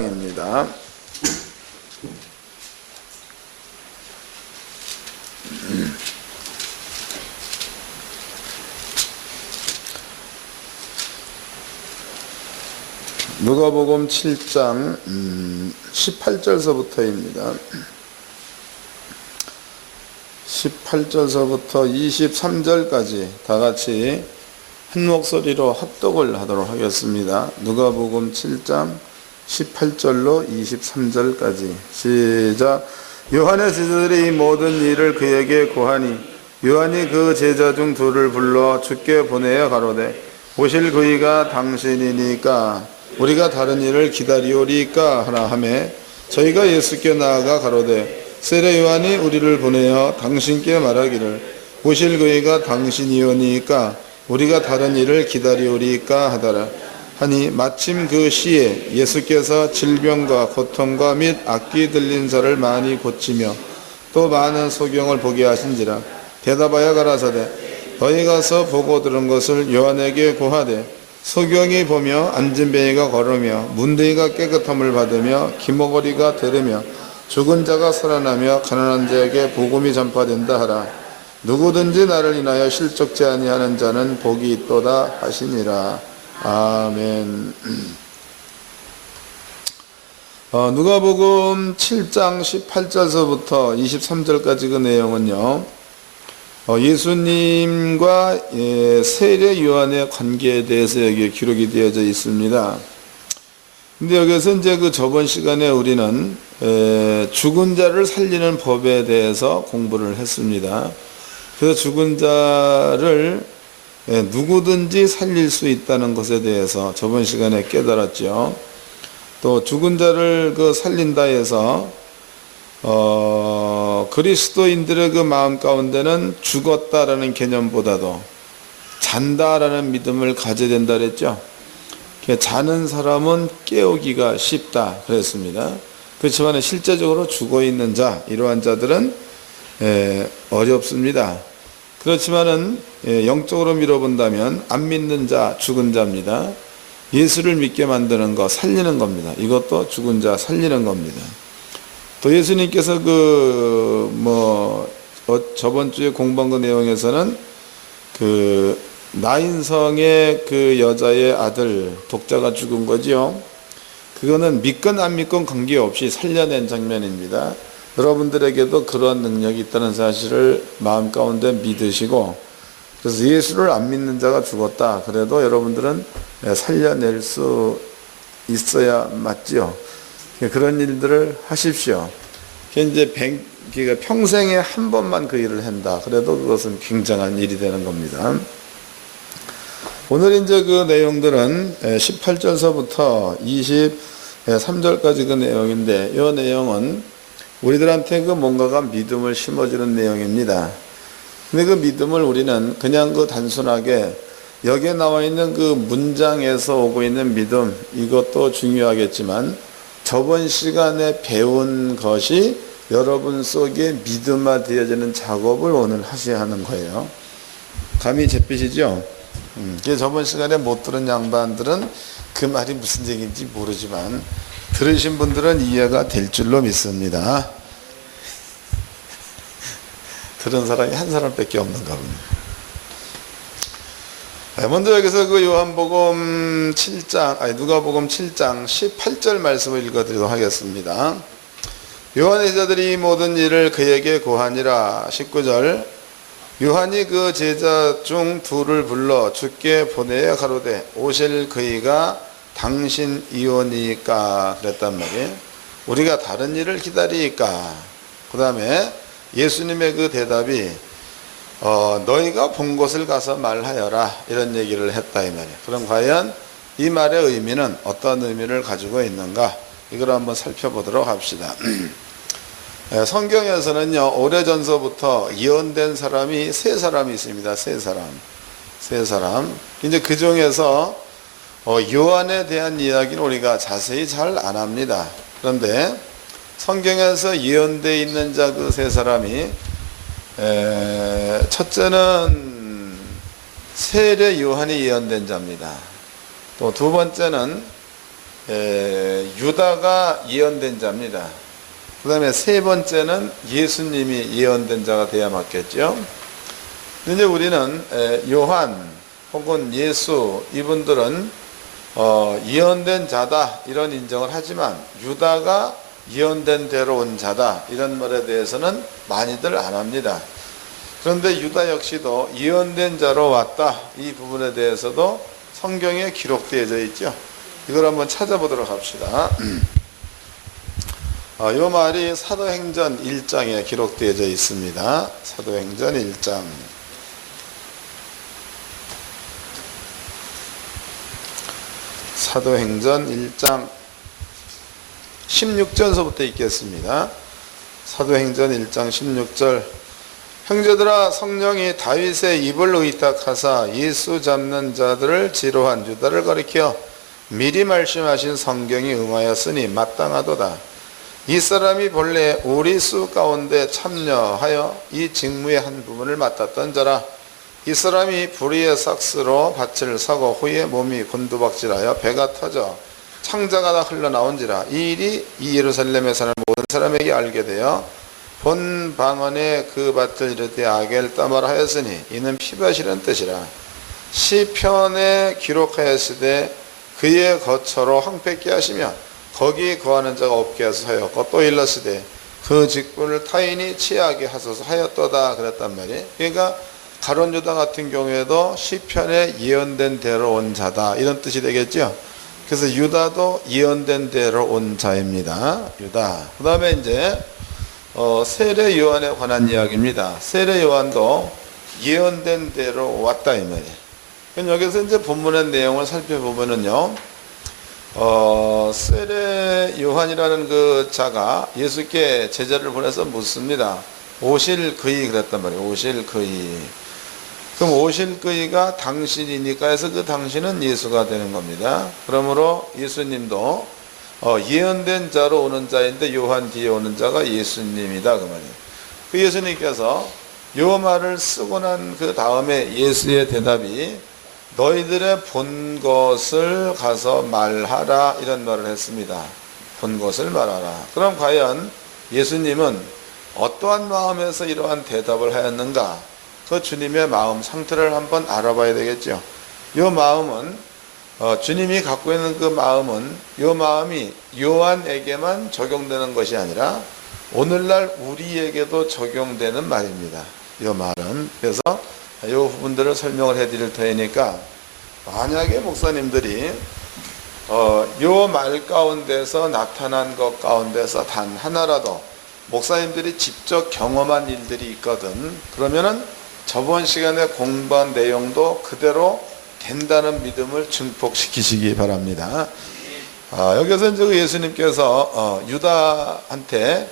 입니다. 누가복음 7장 18절서부터입니다. 18절서부터 23절까지 다 같이 한 목소리로 합독을 하도록 하겠습니다. 누가복음 7장 18절로 23절까지 시작. 요한의 제자들이 이 모든 일을 그에게 고하니 요한이 그 제자 중 둘을 불러 주께 보내어 가로되 오실 그이가 당신이니까 우리가 다른 일을 기다리오리까 하나 하매 저희가 예수께 나아가 가로되 세례 요한이 우리를 보내어 당신께 말하기를 오실 그이가 당신이오니까 우리가 다른 일을 기다리오리까 하더라 하니 마침 그 시에 예수께서 질병과 고통과 및 악귀 들린 자를 많이 고치며 또 많은 소경을 보게 하신지라 대답하여 가라사대 너희 가서 보고 들은 것을 요한에게 고하되 소경이 보며 앉은 뱅이가 걸으며 문둥이가 깨끗함을 받으며 기머거리가 되르며 죽은 자가 살아나며 가난한 자에게 복음이 전파된다 하라. 누구든지 나를 인하여 실족지 아니하는 자는 복이 있도다 하시니라. 아멘. 누가복음 7장 18절서부터 23절까지 그 내용은요, 예수님과 세례 요한의 관계에 대해서 여기 기록이 되어져 있습니다. 근데 여기서 이제 그 저번 시간에 우리는 죽은 자를 살리는 법에 대해서 공부를 했습니다. 그래서 죽은 자를 누구든지 살릴 수 있다는 것에 대해서 저번 시간에 깨달았죠. 또 죽은 자를 살린다 해서 그리스도인들의 그 마음 가운데는 죽었다라는 개념보다도 잔다라는 믿음을 가져야 된다 그랬죠. 자는 사람은 깨우기가 쉽다 그랬습니다. 그렇지만 실제적으로 죽어있는 자, 이러한 자들은 어렵습니다. 그렇지만은 영적으로 밀어본다면 안 믿는 자, 죽은 자입니다. 예수를 믿게 만드는 거, 살리는 겁니다. 이것도 죽은 자 살리는 겁니다. 또 예수님께서 저번 주에 공부한 그 내용에서는 나인성의 그 여자의 아들 독자가 죽은 거지요. 그거는 믿건 안 믿건 관계없이 살려낸 장면입니다. 여러분들에게도 그러한 능력이 있다는 사실을 마음 가운데 믿으시고, 그래서 예수를 안 믿는 자가 죽었다 그래도 여러분들은 살려낼 수 있어야 맞지요. 그런 일들을 하십시오. 이제 평생에 한 번만 그 일을 한다 그래도 그것은 굉장한 일이 되는 겁니다. 오늘 이제 그 내용들은 18절서부터 23절까지 그 내용인데, 이 내용은 우리들한테 뭔가가 믿음을 심어주는 내용입니다. 근데 그 믿음을 우리는 그냥 단순하게 여기에 나와 있는 그 문장에서 오고 있는 믿음, 이것도 중요하겠지만 저번 시간에 배운 것이 여러분 속에 믿음화 되어지는 작업을 오늘 하셔야 하는 거예요. 감이 잡히시죠? 저번 시간에 못 들은 양반들은 그 말이 무슨 얘기인지 모르지만 들으신 분들은 이해가 될 줄로 믿습니다. 들은 사람이 한 사람밖에 없는가 봅니다. 먼저 여기서 누가복음 7장 18절 말씀을 읽어드리도록 하겠습니다. 요한의 제자들이 모든 일을 그에게 고하니라. 19절. 요한이 그 제자 중 둘을 불러 주께 보내어 가로되 오실 그이가 당신이오니까 그랬단 말이에요. 우리가 다른 일을 기다리니까. 그 다음에 예수님의 그 대답이 너희가 본 곳을 가서 말하여라, 이런 얘기를 했다 이 말이에요. 그럼 과연 이 말의 의미는 어떤 의미를 가지고 있는가, 이걸 한번 살펴보도록 합시다. 성경에서는요, 오래전서부터 예언된 사람이 세 사람이 있습니다. 세 사람. 이제 그 중에서 요한에 대한 이야기는 우리가 자세히 잘 안 합니다. 그런데 성경에서 예언되어 있는 자 그 세 사람이, 첫째는 세례 요한이 예언된 자입니다. 또 두 번째는 유다가 예언된 자입니다. 그 다음에 세 번째는 예수님이 예언된 자가 돼야 맞겠죠. 근데 이제 우리는 요한 혹은 예수 이분들은 예언된 자다 이런 인정을 하지만 유다가 예언된 대로 온 자다 이런 말에 대해서는 많이들 안 합니다. 그런데 유다 역시도 예언된 자로 왔다 이 부분에 대해서도 성경에 기록되어져 있죠. 이걸 한번 찾아보도록 합시다. 이 말이 사도행전 1장에 기록되어져 있습니다. 사도행전 1장 사도행전 1장 16절서부터 읽겠습니다. 사도행전 1장 16절 형제들아 성령이 다윗의 입을 의탁하사 예수 잡는 자들을 지로한 유다를 가리켜 미리 말씀하신 성경이 응하였으니 마땅하도다. 이 사람이 본래 우리 수 가운데 참여하여 이 직무의 한 부분을 맡았던 자라. 이 사람이 불의의 삭스로 밭을 사고 후에 몸이 곤두박질하여 배가 터져 창자가 다 흘러나온지라. 이 일이 이 예루살렘에 사는 모든 사람에게 알게 되어 본 방언에 그 밭을 이르되 아겔따마라 하였으니 이는 피밭이라는 뜻이라. 시편에 기록하였으되 그의 거처로 황폐케 하시며 거기에 거하는 자가 없게 하소서 하였고 또 일렀으되 그 직분을 타인이 취하게 하소서 하였도다 그랬단 말이에요. 그러니까 가룟 유다 같은 경우에도 시편에 예언된 대로 온 자다 이런 뜻이 되겠죠. 그래서 유다도 예언된 대로 온 자입니다. 유다. 그 다음에 이제 세례 요한에 관한 이야기입니다. 세례 요한도 예언된 대로 왔다 이 말이에요. 여기서 이제 본문의 내용을 살펴보면은요, 세례 요한이라는 그 자가 예수께 제자를 보내서 묻습니다. 오실 그이 그랬단 말이에요. 오실 그이. 그럼 오실 그이가 당신이니까 해서 그 당신은 예수가 되는 겁니다. 그러므로 예수님도 예언된 자로 오는 자인데 요한 뒤에 오는 자가 예수님이다 그 말이에요. 그 예수님께서 요 말을 쓰고 난 그 다음에 예수의 대답이 너희들의 본 것을 가서 말하라 이런 말을 했습니다. 본 것을 말하라. 그럼 과연 예수님은 어떠한 마음에서 이러한 대답을 하였는가? 그 주님의 마음 상태를 한번 알아봐야 되겠죠. 이 마음은 주님이 갖고 있는 그 마음은 이 마음이 요한에게만 적용되는 것이 아니라 오늘날 우리에게도 적용되는 말입니다. 이 말은. 그래서 이 부분들을 설명을 해드릴 테니까 만약에 목사님들이 이 말 가운데서 나타난 것 가운데서 단 하나라도 목사님들이 직접 경험한 일들이 있거든. 그러면은 저번 시간에 공부한 내용도 그대로 된다는 믿음을 증폭시키시기 바랍니다. 여기서 이제 예수님께서 유다한테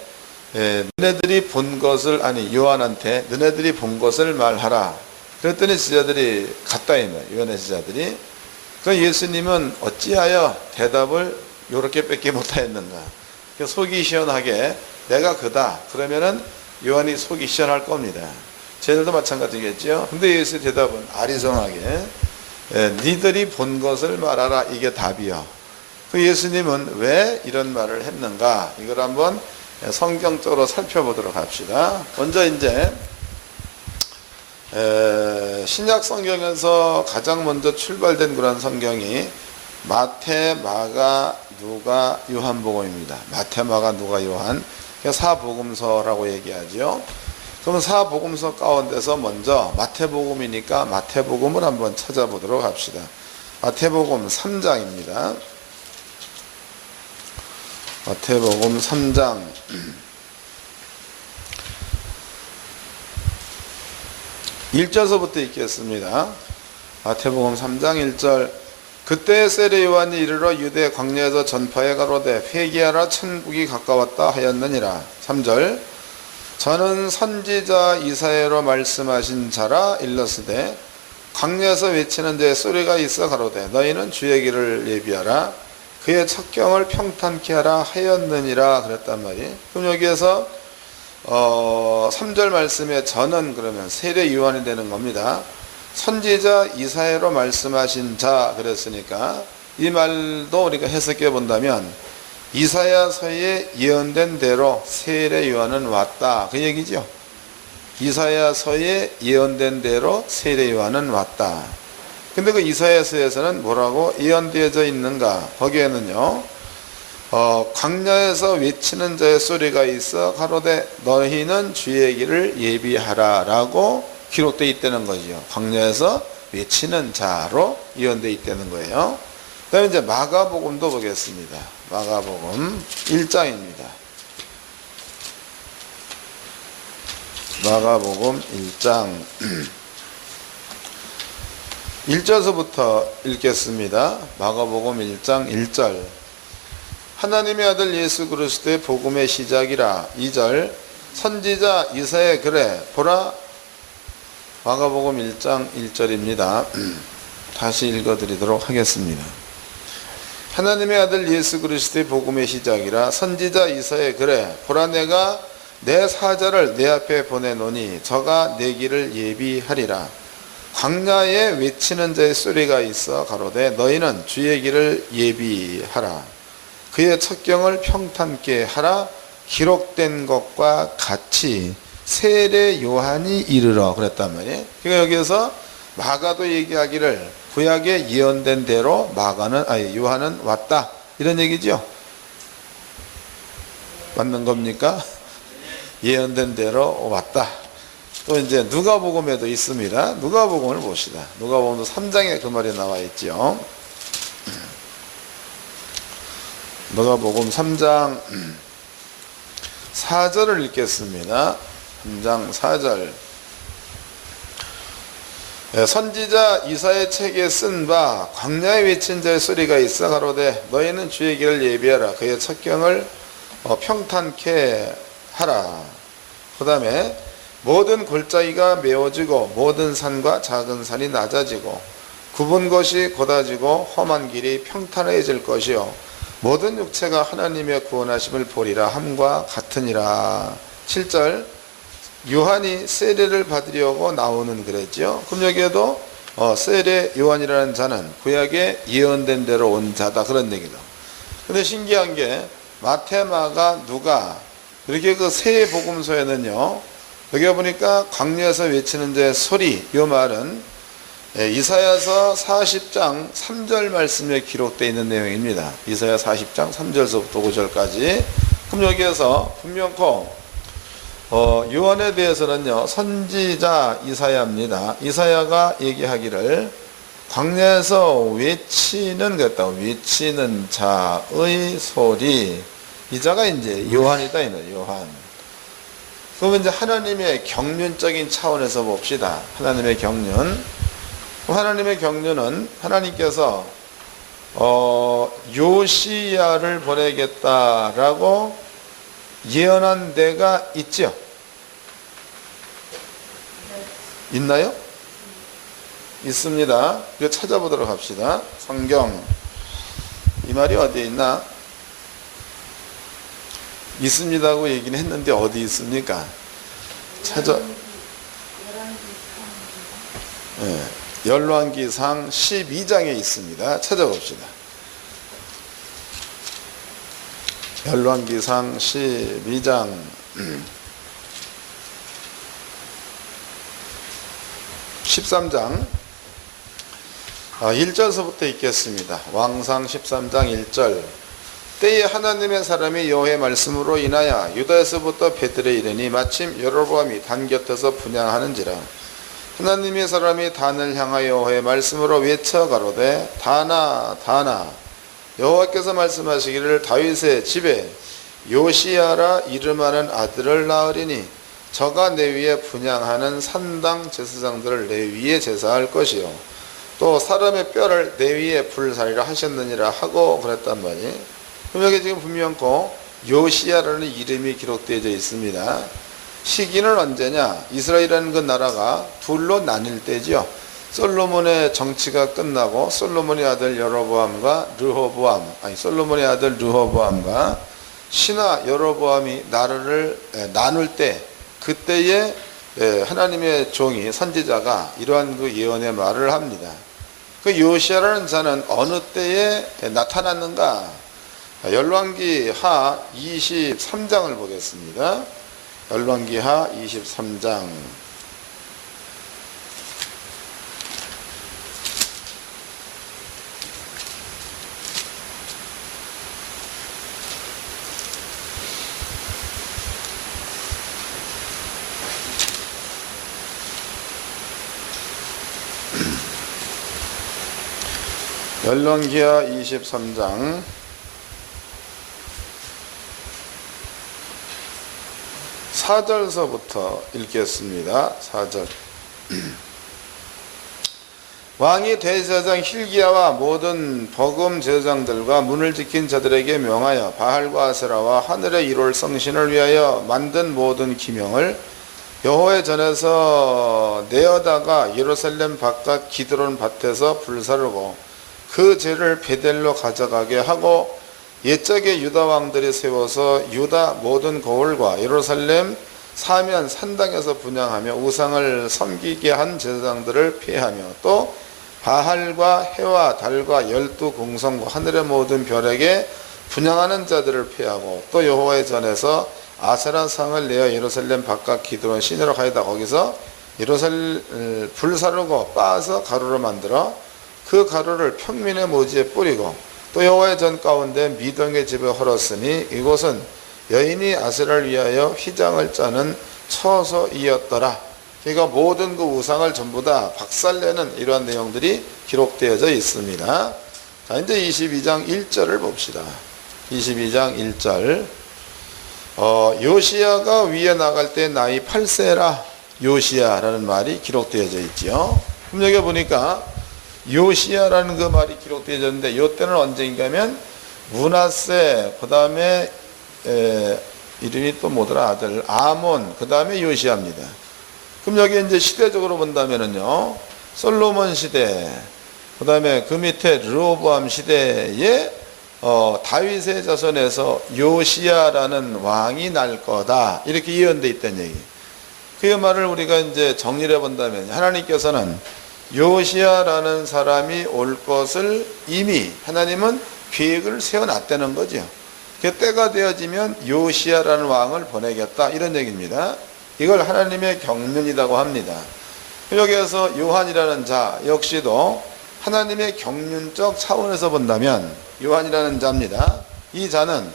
너네들이 본 것을 요한한테 너네들이 본 것을 말하라. 그랬더니 제자들이 갔다 이거예요. 요한의 제자들이. 그 예수님은 어찌하여 대답을 이렇게 뺏기 못하였는가? 속이 시원하게 내가 그다. 그러면은 요한이 속이 시원할 겁니다. 쟤들도 마찬가지겠죠. 근데 예수의 대답은 아리송하게 니들이 본 것을 말하라. 이게 답이요. 그 예수님은 왜 이런 말을 했는가? 이걸 한번 성경적으로 살펴보도록 합시다. 먼저 이제 신약 성경에서 가장 먼저 출발된 그런 성경이 마태, 마가, 누가, 요한복음입니다. 마태, 마가, 누가, 요한. 사복음서라고 얘기하죠. 그럼 사복음서 가운데서 먼저 마태복음이니까 마태복음을 한번 찾아보도록 합시다. 마태복음 3장입니다. 마태복음 3장 1절서부터 읽겠습니다. 마태복음 3장 1절 그때 세례 요한이 이르러 유대 광야에서 전파해 가로되 회개하라 천국이 가까웠다 하였느니라. 3절 저는 선지자 이사야로 말씀하신 자라 일렀으되 광야에서 외치는 자의 소리가 있어 가로되 너희는 주의 길을 예비하라 그의 척경을 평탄케 하라 하였느니라 그랬단 말이에요. 그럼 여기에서 3절 말씀에 저는 그러면 세례 요한이 되는 겁니다. 선지자 이사야로 말씀하신 자 그랬으니까 이 말도 우리가 해석해 본다면 이사야서에 예언된 대로 세례 요한은 왔다, 그 얘기죠. 이사야서에 예언된 대로 세례 요한은 왔다. 근데 그 이사야서에서는 뭐라고 예언되어져 있는가? 거기에는요, 광야에서 외치는 자의 소리가 있어 가로되 너희는 주의 길을 예비하라 라고 기록되어 있다는 거죠. 광야에서 외치는 자로 예언되어 있다는 거예요. 그 다음에 이제 마가복음도 보겠습니다. 마가복음 1장입니다. 마가복음 1장 1절서부터 읽겠습니다. 마가복음 1장 1절. 하나님의 아들 예수 그리스도의 복음의 시작이라. 2절. 선지자 이사야의 글에 보라. 마가복음 1장 1절입니다. 다시 읽어드리도록 하겠습니다. 하나님의 아들 예수 그리스도의 복음의 시작이라. 선지자 이사야의 글에 보라 내가 내 사자를 내 앞에 보내노니 저가 내 길을 예비하리라. 광야에 외치는 자의 소리가 있어 가로되 너희는 주의 길을 예비하라. 그의 첩경을 평탄케 하라. 기록된 것과 같이 세례 요한이 이르러 그랬단 말이에요. 그러니까 여기에서 마가도 얘기하기를 구약에 예언된 대로 요한은 왔다, 이런 얘기죠. 맞는 겁니까? 예언된 대로 왔다. 또 이제 누가복음에도 있습니다. 누가복음을 봅시다. 누가복음도 3장에 그 말이 나와 있죠. 누가복음 3장 4절을 읽겠습니다. 3장 4절. 선지자 이사야의 책에 쓴 바 광야에 외친 자의 소리가 있어 가로되 너희는 주의 길을 예비하라. 그의 첩경을 평탄케 하라. 그 다음에 모든 골짜기가 메워지고 모든 산과 작은 산이 낮아지고 굽은 것이 곧아지고 험한 길이 평탄해질 것이요 모든 육체가 하나님의 구원하심을 보리라 함과 같으니라. 7절. 요한이 세례를 받으려고 나오는 그랬죠. 그럼 여기에도 세례 요한이라는 자는 구약에 예언된 대로 온 자다, 그런 얘기다. 근데 신기한 게 마태, 마가, 누가 이렇게 그 세 복음서에는요, 여기 보니까 광야에서 외치는 자의 소리, 이 말은 이사야서 40장 3절 말씀에 기록되어 있는 내용입니다. 이사야 40장 3절서부터 5절까지. 그럼 여기에서 분명코 요한에 대해서는요, 선지자 이사야입니다. 이사야가 얘기하기를 광야에서 외치는 자의 소리, 이 자가 이제 요한이다, 이는 요한. 그러면 이제 하나님의 경륜적인 차원에서 봅시다. 하나님의 경륜. 하나님의 경륜은 하나님께서 요시야를 보내겠다라고 예언한 데가 있죠. 있나요? 있습니다. 이거 찾아보도록 합시다. 성경 이 말이 어디에 있나? 있습니다고 얘기는 했는데 어디 있습니까? 열왕기상 12장에 있습니다. 찾아봅시다. 열왕기상 12장 13장 1절서부터 읽겠습니다. 왕상 13장 1절. 때에 하나님의 사람이 여호와의 말씀으로 인하여 유다에서부터 베들에 이르니 마침 여로보암이 단 곁에서 분향하는지라. 하나님의 사람이 단을 향하여 여호와의 말씀으로 외쳐 가로되 단아 단아 여호와께서 말씀하시기를 다윗의 집에 요시야라 이름하는 아들을 낳으리니 저가 내 위에 분향하는 산당 제사장들을 내 위에 제사할 것이요 또 사람의 뼈를 내 위에 불사리라 하셨느니라 하고 그랬단 말이에요. 그럼 여기 지금 분명코 요시야라는 이름이 기록되어져 있습니다. 시기는 언제냐? 이스라엘이라는 그 나라가 둘로 나뉠 때죠. 솔로몬의 정치가 끝나고 솔로몬의 아들 솔로몬의 아들 르호보암과 신하 여로보암이 나라를 나눌 때, 그때에 하나님의 종이 선지자가 이러한 그 예언의 말을 합니다. 그 요시야라는 자는 어느 때에 나타났는가? 열왕기 하 23장을 보겠습니다. 열왕기 하 23장. 열왕기하 23장 4절서부터 읽겠습니다. 4절. 왕이 대제사장 hil기야와 모든 버금 제사장들과 문을 지킨 자들에게 명하여 바알과 아세라와 하늘의 이룰 성신을 위하여 만든 모든 기명을 여호와의 전에서 내어다가 예루살렘 바깥 기드론 밭에서 불사르고 그 죄를 베델로 가져가게 하고 옛적에 유다 왕들이 세워서 유다 모든 거울과 예루살렘 사면 산당에서 분향하며 우상을 섬기게 한 제사장들을 폐하며 또 바알과 해와 달과 12궁성과 하늘의 모든 별에게 분향하는 자들을 폐하고 또 여호와의 전에서 아세라 상을 내어 예루살렘 바깥 기드론 시내로 가이다 거기서 예루살렘 불사르고 빻아서 가루로 만들어 그 가루를 평민의 모지에 뿌리고 또 여호와의 전 가운데 미동의 집에 헐었으니 이곳은 여인이 아세라를 위하여 휘장을 짜는 처소이었더라. 그러니까 모든 그 우상을 전부 다 박살내는 이러한 내용들이 기록되어져 있습니다. 자, 이제 22장 1절을 봅시다. 22장 1절. 요시야가 위에 나갈 때 나이 8세라 요시야라는 말이 기록되어져 있지요. 그럼 여기 보니까 요시야라는 그 말이 기록되어졌는데 이때는 언제인가 하면 므낫세, 그 다음에 이름이 또 뭐더라, 아들 아몬, 그 다음에 요시야입니다. 그럼 여기 이제 시대적으로 본다면은요, 솔로몬 시대, 그 다음에 그 밑에 르호보암 시대에 다윗의 자손에서 요시야라는 왕이 날 거다, 이렇게 예언되어 있다는 얘기. 그 말을 우리가 이제 정리를 해본다면 하나님께서는 요시야라는 사람이 올 것을 이미 하나님은 계획을 세워놨다는 거죠. 그 때가 되어지면 요시야라는 왕을 보내겠다, 이런 얘기입니다. 이걸 하나님의 경륜이라고 합니다. 여기에서 요한이라는 자 역시도 하나님의 경륜적 차원에서 본다면 요한이라는 자입니다. 이 자는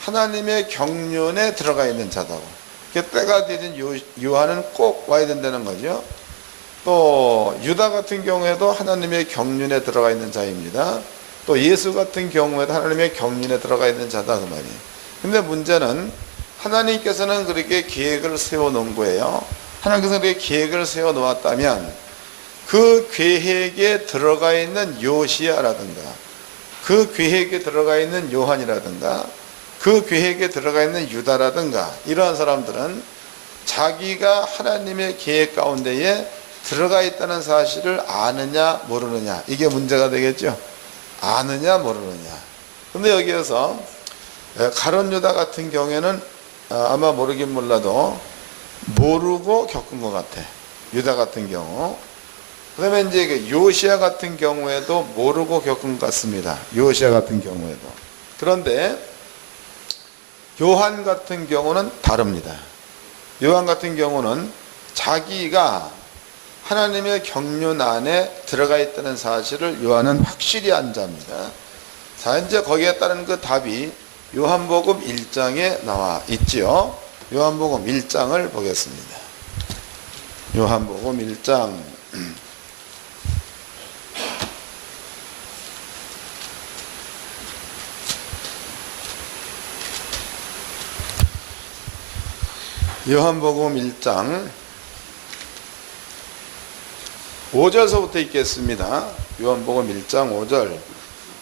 하나님의 경륜에 들어가 있는 자다고. 그 때가 되는 요한은 꼭 와야 된다는 거죠. 또 유다 같은 경우에도 하나님의 경륜에 들어가 있는 자입니다. 또 예수 같은 경우에도 하나님의 경륜에 들어가 있는 자다, 그 말이에요. 근데 문제는 하나님께서는 그렇게 계획을 세워 놓은 거예요. 하나님께서 그렇게 계획을 세워 놓았다면 그 계획에 들어가 있는 요시야라든가 그 계획에 들어가 있는 요한이라든가 그 계획에 들어가 있는 유다라든가 이러한 사람들은 자기가 하나님의 계획 가운데에 들어가 있다는 사실을 아느냐 모르느냐, 이게 문제가 되겠죠. 아느냐 모르느냐. 근데 여기에서 가룟 유다 같은 경우에는 아마 모르긴 몰라도 모르고 겪은 것 같아, 유다 같은 경우. 그 다음에 이제 요시야 같은 경우에도 모르고 겪은 것 같습니다. 요시야 같은 경우에도. 그런데 요한 같은 경우는 다릅니다. 요한 같은 경우는 자기가 하나님의 경륜 안에 들어가 있다는 사실을 요한은 확실히 한 자입니다. 자, 이제 거기에 따른 그 답이 요한복음 1장에 나와 있지요. 요한복음 1장을 보겠습니다. 요한복음 1장. 요한복음 1장 5절서부터 읽겠습니다. 요한복음 1장 5절.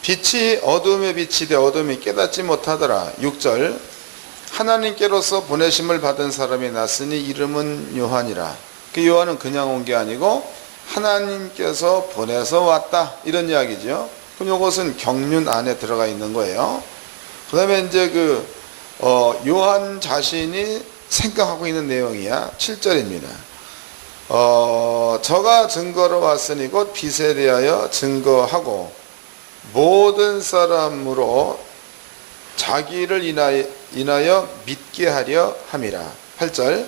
빛이 어둠에 비치되 어둠이 깨닫지 못하더라. 6절. 하나님께로서 보내심을 받은 사람이 났으니 이름은 요한이라. 그 요한은 그냥 온 게 아니고 하나님께서 보내서 왔다, 이런 이야기죠. 그럼 이것은 경륜 안에 들어가 있는 거예요. 그 다음에 이제 요한 자신이 생각하고 있는 내용이야. 7절입니다. 저가 증거로 왔으니 곧 빛에 대하여 증거하고 모든 사람으로 자기를 인하여 믿게 하려 함이라. 8절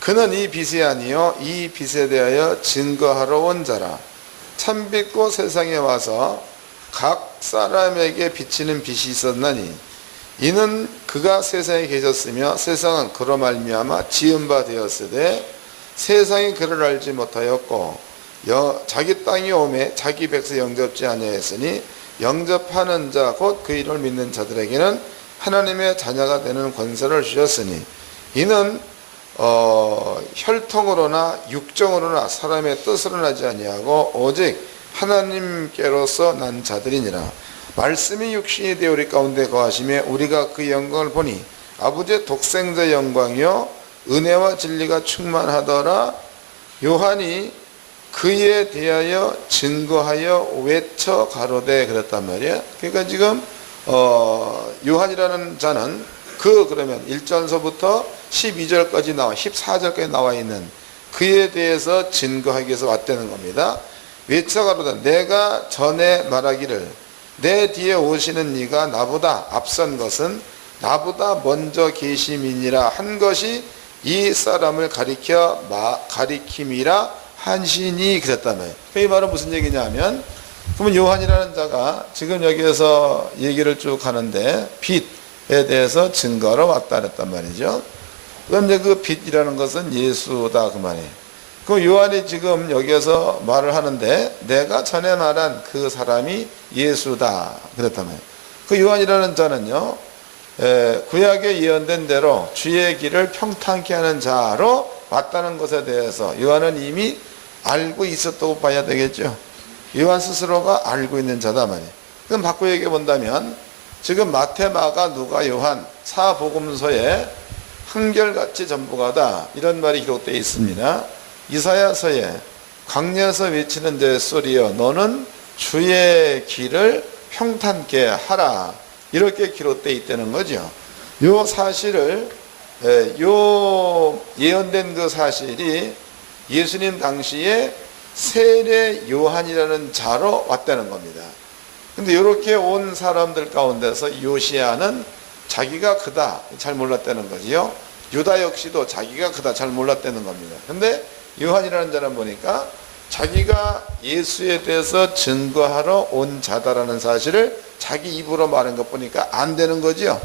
그는 이 빛이 아니요 이 빛에 대하여 증거하러 온 자라. 참빛고 세상에 와서 각 사람에게 비치는 빛이 있었나니 이는 그가 세상에 계셨으며 세상은 그로 말미암아 지은 바 되었으되 세상이 그를 알지 못하였고 자기 땅에 오매 자기 백성 영접지 아니하였으니 영접하는 자 곧 그 이름을 믿는 자들에게는 하나님의 자녀가 되는 권세를 주셨으니 이는 혈통으로나 육정으로나 사람의 뜻으로 나지 아니하고 오직 하나님께로서 난 자들이니라. 말씀이 육신이 되어 우리 가운데 거하시며 우리가 그 영광을 보니 아버지의 독생자 영광이요 은혜와 진리가 충만하더라. 요한이 그에 대하여 증거하여 외쳐 가로되 그랬단 말이에요. 그러니까 지금 요한이라는 자는 그러면 1절서부터 12절까지 나와 14절까지 나와 있는 그에 대해서 증거하기 위해서 왔다는 겁니다. 외쳐 가로되 내가 전에 말하기를 내 뒤에 오시는 이가 나보다 앞선 것은 나보다 먼저 계심이니라 한 것이 이 사람을 가리킴이라 한신이 그랬단 말이에요. 이 말은 무슨 얘기냐면 그러면 요한이라는 자가 지금 여기에서 얘기를 쭉 하는데 빛에 대해서 증거하러 왔다 그랬단 말이죠. 그럼 이제 그 빛이라는 것은 예수다 그 말이에요. 그 요한이 지금 여기에서 말을 하는데 내가 전에 말한 그 사람이 예수다 그랬단 말이에요. 그 요한이라는 자는요 구약에 예언된 대로 주의 길을 평탄케 하는 자로 왔다는 것에 대해서 요한은 이미 알고 있었다고 봐야 되겠죠. 요한 스스로가 알고 있는 자다 말이에요. 그럼 바꿔 얘기해 본다면 지금 마태, 마가, 누가, 요한 사복음서에 한결같이 전부가 다 이런 말이 기록되어 있습니다. 이사야서에 광야에서 외치는 내 소리여 너는 주의 길을 평탄케 하라 이렇게 기록되어 있다는 거죠. 요 사실을 요 예언된 그 사실이 예수님 당시에 세례 요한이라는 자로 왔다는 겁니다. 근데 이렇게 온 사람들 가운데서 요시야는 자기가 크다 잘 몰랐다는 거지요. 유다 역시도 자기가 크다 잘 몰랐다는 겁니다. 근데 요한이라는 자는 보니까 자기가 예수에 대해서 증거하러 온 자다라는 사실을 자기 입으로 말한 것 보니까 안 되는 거죠.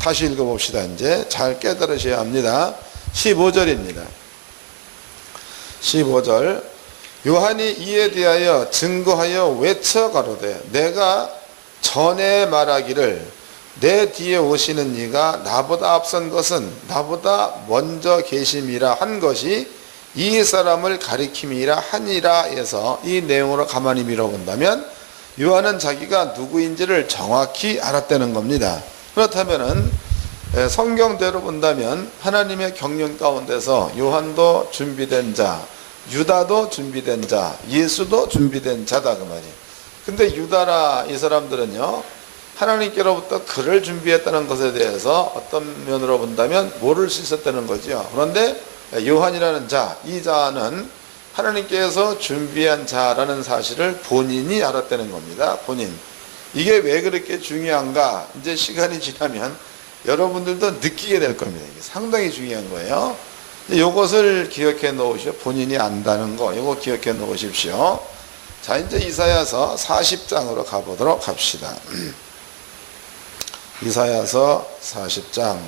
다시 읽어봅시다. 이제 잘 깨달으셔야 합니다. 15절입니다. 15절 요한이 이에 대하여 증거하여 외쳐 가로되 내가 전에 말하기를 내 뒤에 오시는 이가 나보다 앞선 것은 나보다 먼저 계심이라 한 것이 이 사람을 가리킴이라 하니라 해서 이 내용으로 가만히 밀어본다면 요한은 자기가 누구인지를 정확히 알았다는 겁니다. 그렇다면은 성경대로 본다면 하나님의 경륜 가운데서 요한도 준비된 자, 유다도 준비된 자, 예수도 준비된 자다 그 말이에요. 근데 유다라 이 사람들은요 하나님께로부터 그를 준비했다는 것에 대해서 어떤 면으로 본다면 모를 수 있었다는 거죠. 그런데 요한이라는 자, 이 자는 하나님께서 준비한 자라는 사실을 본인이 알았다는 겁니다. 본인. 이게 왜 그렇게 중요한가? 이제 시간이 지나면 여러분들도 느끼게 될 겁니다. 이게 상당히 중요한 거예요. 이것을 기억해 놓으시오. 본인이 안다는 거, 이거 기억해 놓으십시오. 자, 이제 이사야서 40장으로 가보도록 합시다. 이사야서 40장.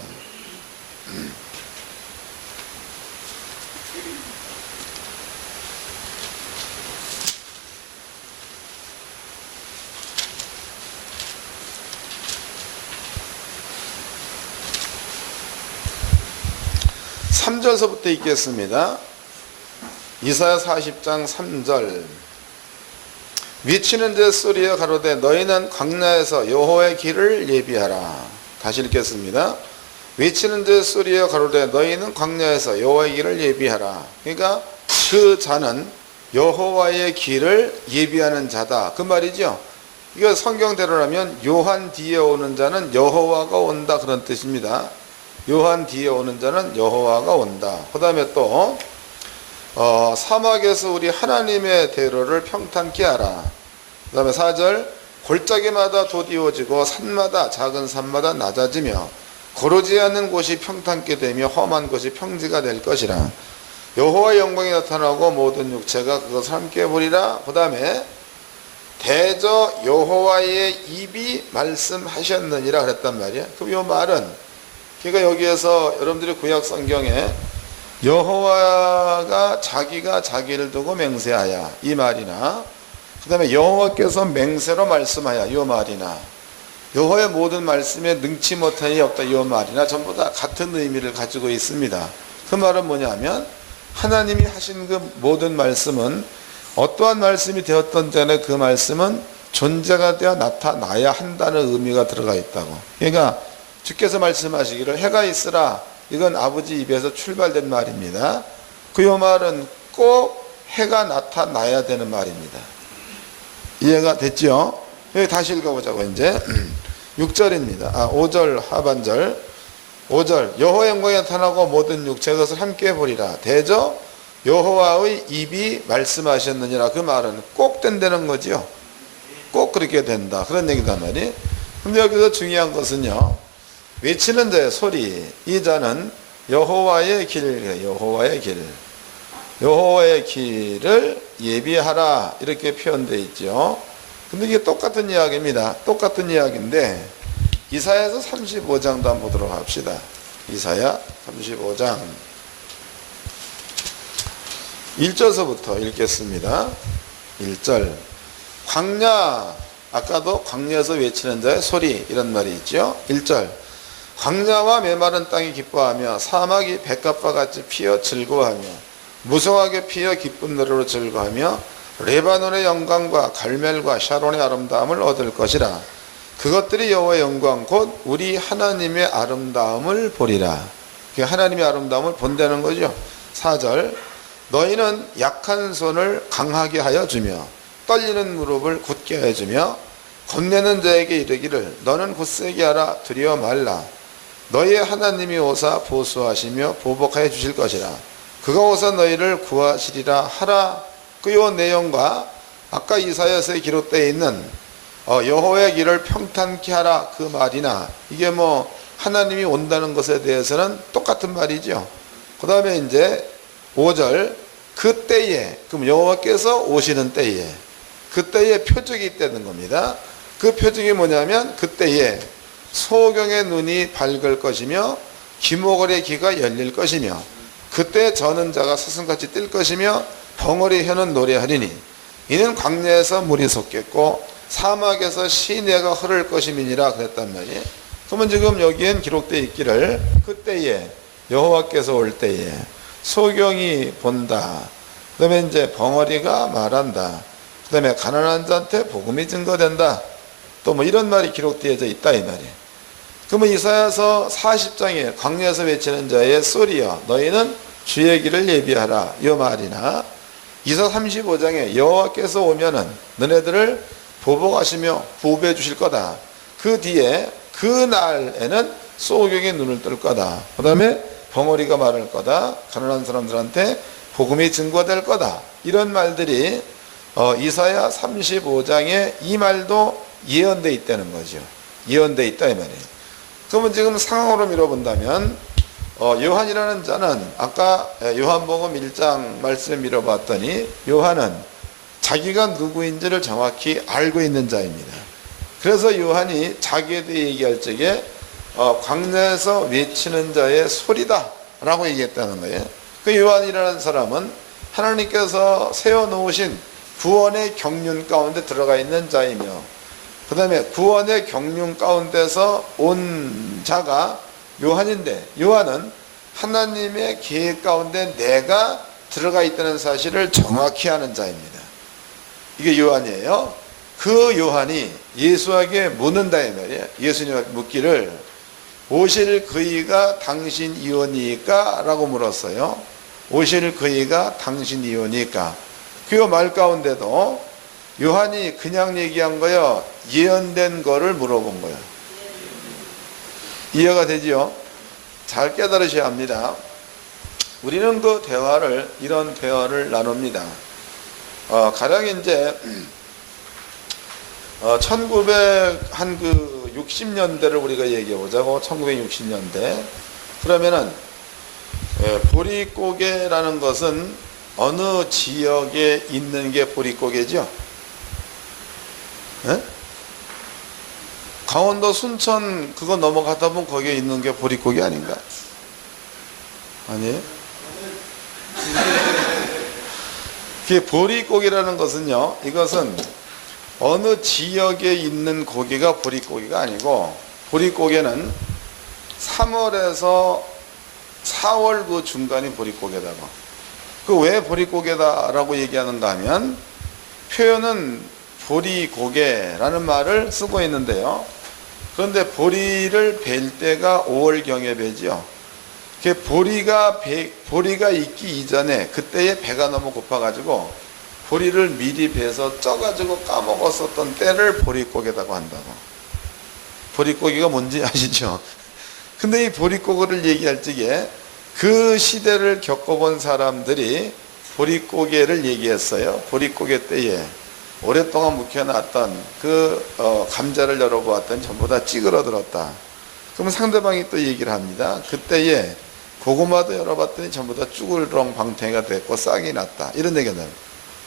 3절서부터 읽겠습니다. 이사야 40장 3절 외치는 자 소리여 가로되 너희는 광야에서 여호와의 길을 예비하라. 다시 읽겠습니다. 외치는 자 소리여 가로되 너희는 광야에서 여호와의 길을 예비하라. 그러니까 그 자는 여호와의 길을 예비하는 자다 그 말이죠. 이거 성경대로라면 요한 뒤에 오는 자는 여호와가 온다 그런 뜻입니다. 요한 뒤에 오는 자는 여호와가 온다. 그 다음에 또 사막에서 우리 하나님의 대로를 평탄케 하라. 그 다음에 4절 골짜기마다 돋이워지고 산마다 작은 산마다 낮아지며 고르지 않는 곳이 평탄케 되며 험한 곳이 평지가 될 것이라. 여호와의 영광이 나타나고 모든 육체가 그것을 함께 보리라. 그 다음에 대저 여호와의 입이 말씀하셨느니라 그랬단 말이야. 그럼 이 말은 그러니까 여기에서 여러분들이 구약 성경에 여호와가 자기가 자기를 두고 맹세하야 이 말이나, 그 다음에 여호와께서 맹세로 말씀하야 이 말이나, 여호와의 모든 말씀에 능치 못한 이 없다 이 말이나 전부 다 같은 의미를 가지고 있습니다. 그 말은 뭐냐면 하나님이 하신 그 모든 말씀은 어떠한 말씀이 되었던 전에 그 말씀은 존재가 되어 나타나야 한다는 의미가 들어가 있다고. 그러니까 주께서 말씀하시기를 해가 있으라, 이건 아버지 입에서 출발된 말입니다. 그 요 말은 꼭 해가 나타나야 되는 말입니다. 이해가 됐죠? 여기 다시 읽어보자고. 이제 6절입니다. 5절 하반절 5절 여호와의 영광이 나타나고 모든 육체 그것을 함께 보리라. 대저 여호와의 입이 말씀하셨느니라. 그 말은 꼭 된다는 거죠. 꼭 그렇게 된다 그런 얘기단 말이. 근데 여기서 중요한 것은요, 외치는 자의 소리, 이 자는 여호와의 길, 여호와의 길을 예비하라 이렇게 표현되어 있죠. 근데 이게 똑같은 이야기입니다. 똑같은 이야기인데 이사야서 35장도 한번 보도록 합시다. 이사야 35장 1절서부터 읽겠습니다. 1절 광야, 아까도 광야에서 외치는 자의 소리 이런 말이 있죠. 1절 광야와 메마른 땅이 기뻐하며 사막이 백합과 같이 피어 즐거워하며 무성하게 피어 기쁜 노래로 즐거워하며 레바논의 영광과 갈멜과 샤론의 아름다움을 얻을 것이라. 그것들이 여호와의 영광 곧 우리 하나님의 아름다움을 보리라. 하나님의 아름다움을 본다는 거죠. 4절 너희는 약한 손을 강하게 하여 주며 떨리는 무릎을 굳게 하여 주며 겁내는 자에게 이르기를 너는 굳세게 하라 두려워 말라. 너희의 하나님이 오사 보수하시며 보복하여 주실 것이라. 그가 오사 너희를 구하시리라 하라. 그 요 내용과 아까 이사야서에 기록되어 있는 여호와의 길을 평탄케 하라 그 말이나, 이게 뭐 하나님이 온다는 것에 대해서는 똑같은 말이죠. 그 다음에 이제 5절 그때에, 그럼 여호와께서 오시는 때에, 그때에 표적이 있다는 겁니다. 그 표적이 뭐냐면 그때에 소경의 눈이 밝을 것이며 기모거리의 귀가 열릴 것이며 그때 저는 자가 사슴같이 뛸 것이며 벙어리 혀는 노래하리니 이는 광야에서 물이 솟겠고 사막에서 시내가 흐를 것임이니라 그랬단 말이에요. 그러면 지금 여기엔 기록되어 있기를 그때에 여호와께서 올 때에 소경이 본다, 그 다음에 이제 벙어리가 말한다, 그 다음에 가난한 자한테 복음이 증거된다, 또 뭐 이런 말이 기록되어져 있다 이 말이에요. 그러면 이사야서 40장에 광야에서 외치는 자의 소리여 너희는 주의 길을 예비하라 이 말이나, 이사 35장에 여호와께서 오면은 너네들을 보복하시며 보호해 주실 거다. 그 뒤에 그 날에는 소경의 눈을 뜰 거다. 그 다음에 벙어리가 말할 거다. 가난한 사람들한테 복음이 증거될 거다. 이런 말들이 이사야 35장에 이 말도 예언되어 있다는 거죠. 예언되어 있다 이 말이에요. 그러면 지금 상황으로 밀어본다면 요한이라는 자는 아까 요한복음 1장 말씀에 밀어봤더니 요한은 자기가 누구인지를 정확히 알고 있는 자입니다. 그래서 요한이 자기에 대해 얘기할 적에 광야에서 외치는 자의 소리다 라고 얘기했다는 거예요. 그 요한이라는 사람은 하나님께서 세워놓으신 구원의 경륜 가운데 들어가 있는 자이며, 그 다음에 구원의 경륜 가운데서 온 자가 요한인데, 요한은 하나님의 계획 가운데 내가 들어가 있다는 사실을 정확히 아는 자입니다. 이게 요한이에요. 그 요한이 예수에게 묻는다 이 말이에요. 예수님께 묻기를 오실 그이가 당신이오니까 라고 물었어요. 오실 그이가 당신이오니까. 그 말 가운데도 요한이 그냥 얘기한 거요, 예언된 거를 물어본 거예요. 이해가 되지요? 잘 깨달으셔야 합니다. 우리는 그 대화를, 이런 대화를 나눕니다. 가령 이제 1960년대를 우리가 얘기해 보자고. 1960년대. 그러면은 보릿고개라는 것은 어느 지역에 있는 게 보릿고개죠? 예? 강원도 순천 그거 넘어가다 보면 거기에 있는 게 보릿고개 아닌가? 아니에요? 그 보릿고개라는 것은요, 이것은 어느 지역에 있는 고개가 보릿고개가 아니고, 보릿고개는 3월에서 4월 그 중간이 보릿고개다고. 그 왜 보릿고개다라고 얘기하는가 하면, 표현은 보리고개라는 말을 쓰고 있는데요. 그런데 보리를 벨 때가 5월경에 베죠. 보리가 있기 이전에, 그때에 배가 너무 고파가지고 보리를 미리 베서 쪄가지고 까먹었었던 때를 보릿고개라고 한다고. 보릿고개가 뭔지 아시죠? 근데 이 보릿고개를 얘기할 적에 그 시대를 겪어본 사람들이 보릿고개를 얘기했어요. 보릿고개 때에 오랫동안 묵혀놨던 그 감자를 열어보았더니 전부 다 찌그러들었다. 그러면 상대방이 또 얘기를 합니다. 그때에 고구마도 열어봤더니 전부 다 쭈글렁 방탱이가 됐고 싹이 났다. 이런 얘기는.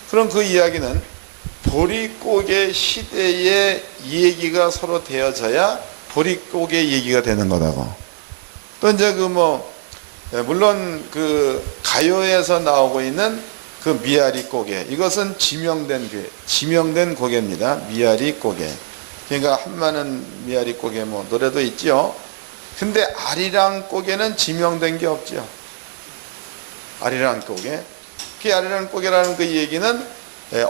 그럼 그 이야기는 보릿고개 시대의 얘기가 서로 되어져야 보릿고개 얘기가 되는 거다고. 또 이제 물론 그 가요에서 나오고 있는 그 미아리고개, 이것은 지명된 고개입니다. 미아리고개. 그러니까 한마는 미아리고개 노래도 있지요. 근데 아리랑고개는 지명된 게 없죠. 아리랑고개. 그 아리랑고개라는 그 얘기는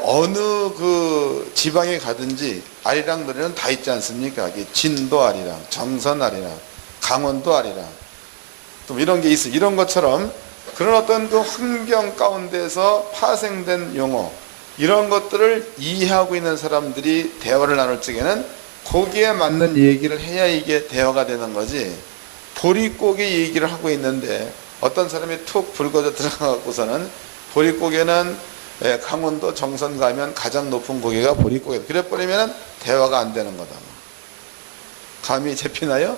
어느 그 지방에 가든지 아리랑 노래는 다 있지 않습니까? 진도 아리랑, 정선 아리랑, 강원도 아리랑, 또 이런 게 있어. 이런 것처럼 그런 어떤 그 환경 가운데서 파생된 용어, 이런 것들을 이해하고 있는 사람들이 대화를 나눌 적에는 거기에 맞는 얘기를 해야 이게 대화가 되는 거지. 보릿고개 얘기를 하고 있는데 어떤 사람이 툭 불거져 들어가고서는 보릿고개는 강원도 정선 가면 가장 높은 고개가 보릿고개, 그래버리면 대화가 안 되는 거다. 감이 잡히나요?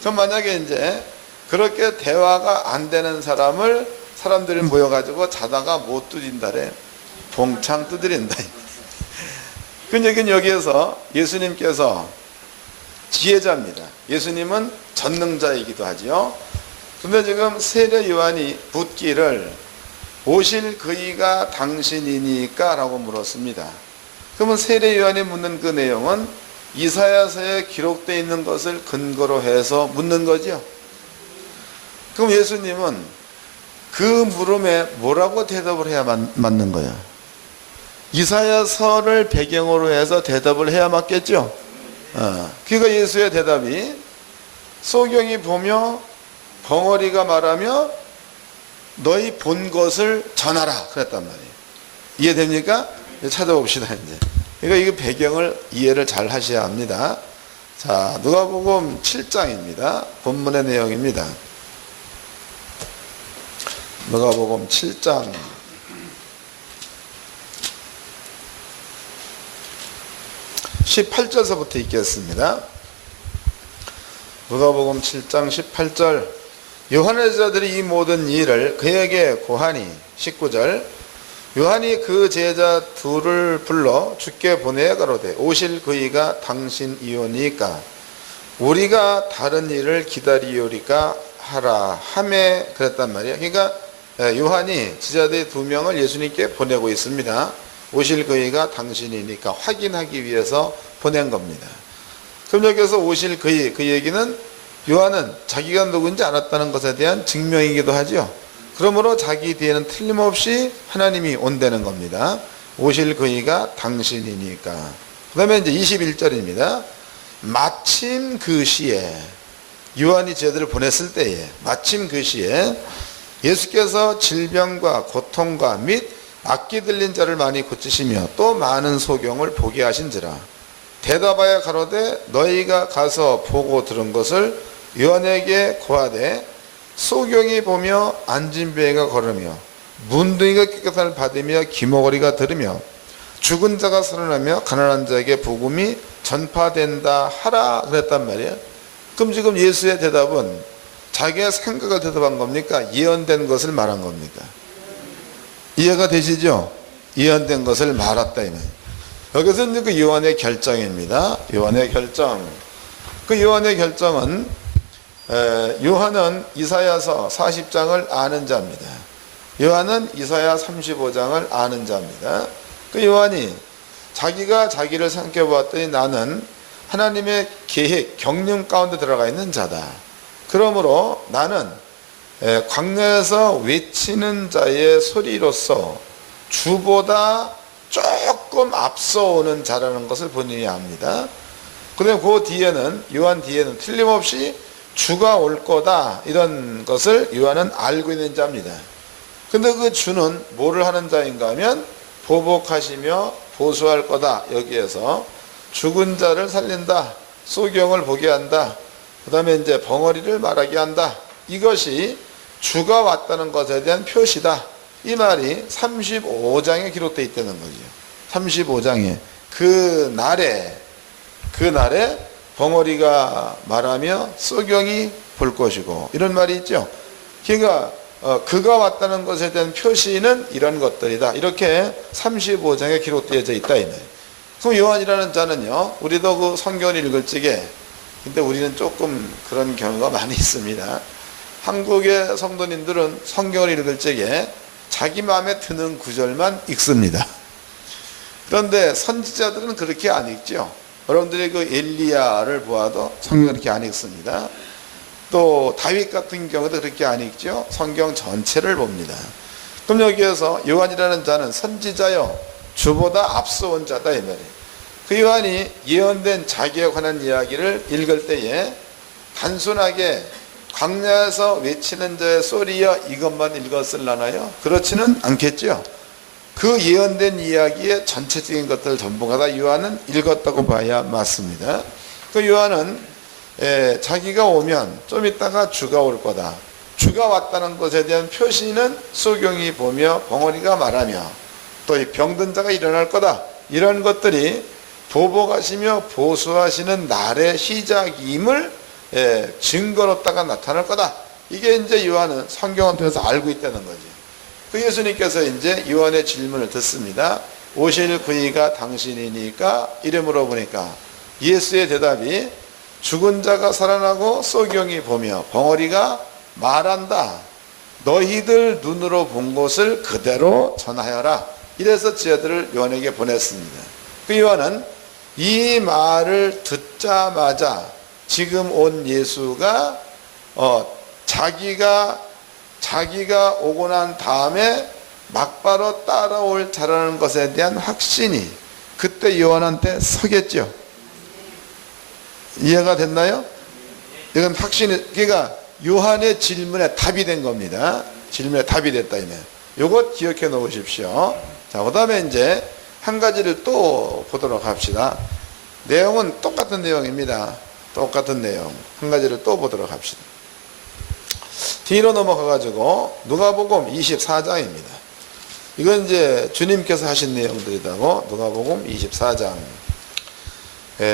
그럼 만약에 이제 그렇게 대화가 안 되는 사람들이 모여가지고 자다가 못 두드린다래. 봉창 두드린다. 근데 여기에서 예수님께서 지혜자입니다. 예수님은 전능자이기도 하지요. 근데 지금 세례 요한이 묻기를 오실 그이가 당신이니까 라고 물었습니다. 그러면 세례 요한이 묻는 그 내용은 이사야서에 기록되어 있는 것을 근거로 해서 묻는 거죠. 그럼 예수님은 그 물음에 뭐라고 대답을 해야 맞는 거야? 이사야서를 배경으로 해서 대답을 해야 맞겠죠? 그러니까 예수의 대답이 소경이 보며 벙어리가 말하며 너희 본 것을 전하라 그랬단 말이에요. 이해됩니까? 찾아봅시다 이제. 그러니까 이 배경을 이해를 잘 하셔야 합니다. 자, 누가복음 7장입니다. 본문의 내용입니다. 누가복음 7장 18절서부터 읽겠습니다. 누가복음 7장 18절. 요한의 제자들이 이 모든 일을 그에게 고하니, 19절. 요한이 그 제자 둘을 불러 주께 보내 가로되 오실 그이가 당신이오니까 우리가 다른 일을 기다리오리까 하라 하매 그랬단 말이에요. 그러니까 요한이 제자들 두 명을 예수님께 보내고 있습니다. 오실 그이가 당신이니까 확인하기 위해서 보낸 겁니다. 그럼 여기서 오실 그이, 그 얘기는 요한은 자기가 누군지 알았다는 것에 대한 증명이기도 하죠. 그러므로 자기 뒤에는 틀림없이 하나님이 온다는 겁니다. 오실 그이가 당신이니까. 그 다음에 이제 21절입니다. 마침 그 시에, 요한이 제자들을 보냈을 때에, 마침 그 시에 예수께서 질병과 고통과 및 악기 들린 자를 많이 고치시며 또 많은 소경을 보게 하신지라. 대답하여 가로되 너희가 가서 보고 들은 것을 요한에게 고하되 소경이 보며 안진뱅이가 걸으며 문둥이가 깨끗함을 받으며 기머거리가 들으며 죽은 자가 살아나며 가난한 자에게 복음이 전파된다 하라 그랬단 말이에요. 그럼 지금 예수의 대답은 자기의 생각을 대답한 겁니까? 예언된 것을 말한 겁니까? 이해가 되시죠? 예언된 것을 말했다. 여기서 이제 그 요한의 결정입니다. 요한의 결정. 그 요한의 결정은 요한은 이사야서 40장을 아는 자입니다. 요한은 이사야 35장을 아는 자입니다. 그 요한이 자기가 자기를 생각해 보았더니 나는 하나님의 계획, 경륜 가운데 들어가 있는 자다. 그러므로 나는 광야에서 외치는 자의 소리로서 주보다 조금 앞서오는 자라는 것을 본인이 압니다. 그다음에 그 뒤에는, 요한 뒤에는 틀림없이 주가 올 거다, 이런 것을 요한은 알고 있는 자입니다. 근데 그 주는 뭐를 하는 자인가 하면 보복하시며 보수할 거다. 여기에서 죽은 자를 살린다, 소경을 보게 한다, 그 다음에 이제 벙어리를 말하게 한다. 이것이 주가 왔다는 것에 대한 표시다. 이 말이 35장에 기록되어 있다는 거죠. 35장에 그 날에 벙어리가 말하며 소경이 볼 것이고, 이런 말이 있죠. 그러니까 그가 왔다는 것에 대한 표시는 이런 것들이다. 이렇게 35장에 기록되어져 있다 이 말이에요. 그럼 요한이라는 자는요, 우리도 그 성경을 읽을 적에, 근데 우리는 조금 그런 경우가 많이 있습니다. 한국의 성도님들은 성경을 읽을 적에 자기 마음에 드는 구절만 읽습니다. 그런데 선지자들은 그렇게 안 읽죠. 여러분들이 그 엘리야를 보아도 성경을 그렇게 안 읽습니다. 또 다윗 같은 경우도 그렇게 안 읽죠. 성경 전체를 봅니다. 그럼 여기에서 요한이라는 자는 선지자요, 주보다 앞서온 자다 이 말이에요. 그 요한이 예언된 자기에 관한 이야기를 읽을 때에 단순하게 광야에서 외치는 자의 소리여 이것만 읽었을라나요? 그렇지는 않겠죠. 그 예언된 이야기의 전체적인 것들 전부가 다 요한은 읽었다고 봐야 맞습니다. 그 요한은 자기가 오면 좀 있다가 주가 올 거다, 주가 왔다는 것에 대한 표시는 소경이 보며 벙어리가 말하며 또 이 병든 자가 일어날 거다, 이런 것들이 보복하시며 보수하시는 날의 시작임을 증거로다가 나타날 거다. 이게 이제 요한은 성경을 통해서 알고 있다는 거죠. 그 예수님께서 이제 요한의 질문을 듣습니다. 오실 그이가 당신이니까? 이래 물어보니까 예수의 대답이 죽은 자가 살아나고 소경이 보며 벙어리가 말한다. 너희들 눈으로 본 것을 그대로 전하여라. 이래서 지혜들을 요한에게 보냈습니다. 그 요한은 이 말을 듣자마자 지금 온 예수가 자기가 오고 난 다음에 막바로 따라올 자라는 것에 대한 확신이 그때 요한한테 서겠죠. 이해가 됐나요? 이건 확신이, 그러니까 요한의 질문에 답이 된 겁니다. 질문에 답이 됐다 이네. 요것 기억해 놓으십시오. 자, 그 다음에 이제 한 가지를 또 보도록 합시다. 내용은 똑같은 내용입니다. 똑같은 내용. 한 가지를 또 보도록 합시다. 뒤로 넘어가 가지고 누가복음 24장입니다. 이건 이제 주님께서 하신 내용들이라고. 누가복음 24장.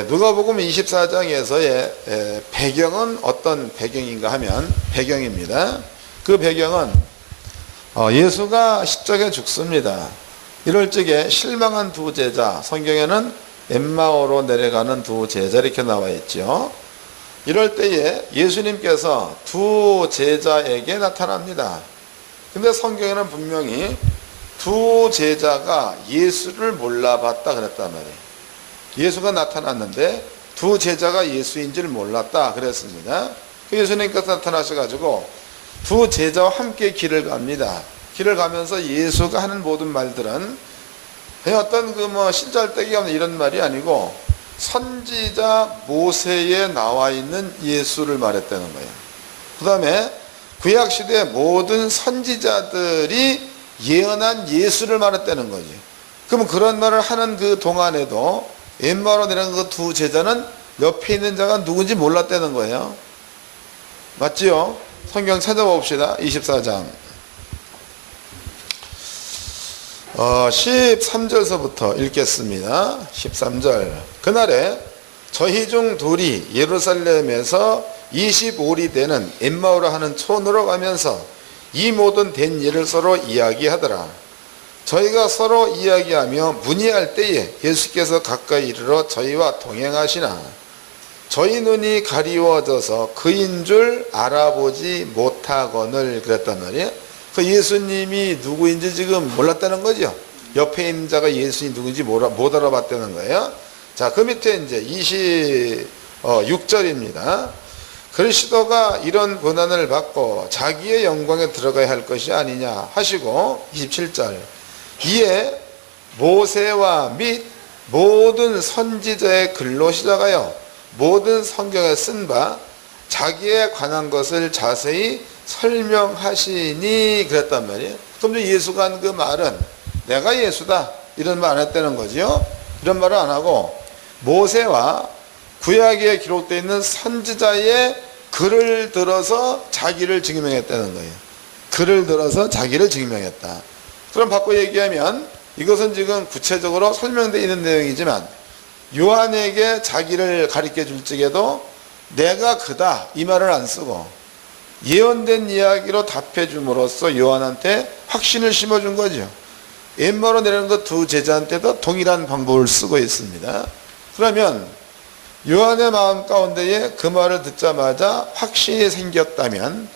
누가복음 24장에서의 배경은 어떤 배경인가 하면 배경입니다. 그 배경은 예수가 십자가에 죽습니다. 이럴 적에 실망한 두 제자, 성경에는 엠마오로 내려가는 두 제자 이렇게 나와 있죠. 이럴 때에 예수님께서 두 제자에게 나타납니다. 근데 성경에는 분명히 두 제자가 예수를 몰라봤다 그랬단 말이에요. 예수가 나타났는데 두 제자가 예수인 줄 몰랐다 그랬습니다. 예수님께서 나타나셔가지고 두 제자와 함께 길을 갑니다. 길을 가면서 예수가 하는 모든 말들은 어떤 신잘데기 없는 이런 말이 아니고 선지자 모세에 나와 있는 예수를 말했다는 거예요. 그 다음에 구약시대의 모든 선지자들이 예언한 예수를 말했다는 거지. 그러면 그런 말을 하는 그 동안에도 엠마오로 내려간 그 두 제자는 옆에 있는 자가 누군지 몰랐다는 거예요. 맞지요? 성경 찾아봅시다. 24장 13절서부터 읽겠습니다. 13절. 그날에 저희 중 둘이 예루살렘에서 25리 되는 엠마오라 하는 촌으로 가면서 이 모든 된 일을 서로 이야기하더라. 저희가 서로 이야기하며 문의할 때에 예수께서 가까이 이르러 저희와 동행하시나 저희 눈이 가리워져서 그인 줄 알아보지 못하거늘 그랬단 말이에요. 그 예수님이 누구인지 지금 몰랐다는 거죠. 옆에 있는 자가 예수님이 누구인지 못 알아봤다는 거예요. 자, 그 밑에 이제 26절입니다. 그리스도가 이런 고난을 받고 자기의 영광에 들어가야 할 것이 아니냐 하시고 27절. 이에 모세와 및 모든 선지자의 글로 시작하여 모든 성경에 쓴 바 자기에 관한 것을 자세히 설명하시니 그랬단 말이에요. 그럼 예수가 한 그 말은 내가 예수다 이런 말 안 했다는 거죠. 이런 말을 안 하고 모세와 구약에 기록되어 있는 선지자의 글을 들어서 자기를 증명했다는 거예요. 글을 들어서 자기를 증명했다. 그럼 바꿔 얘기하면 이것은 지금 구체적으로 설명되어 있는 내용이지만 요한에게 자기를 가르쳐 줄 적에도 내가 그다 이 말을 안 쓰고 예언된 이야기로 답해 줌으로써 요한한테 확신을 심어준 거죠. 엠마오로 내려는 그 두 제자한테도 동일한 방법을 쓰고 있습니다. 그러면 요한의 마음 가운데에 그 말을 듣자마자 확신이 생겼다면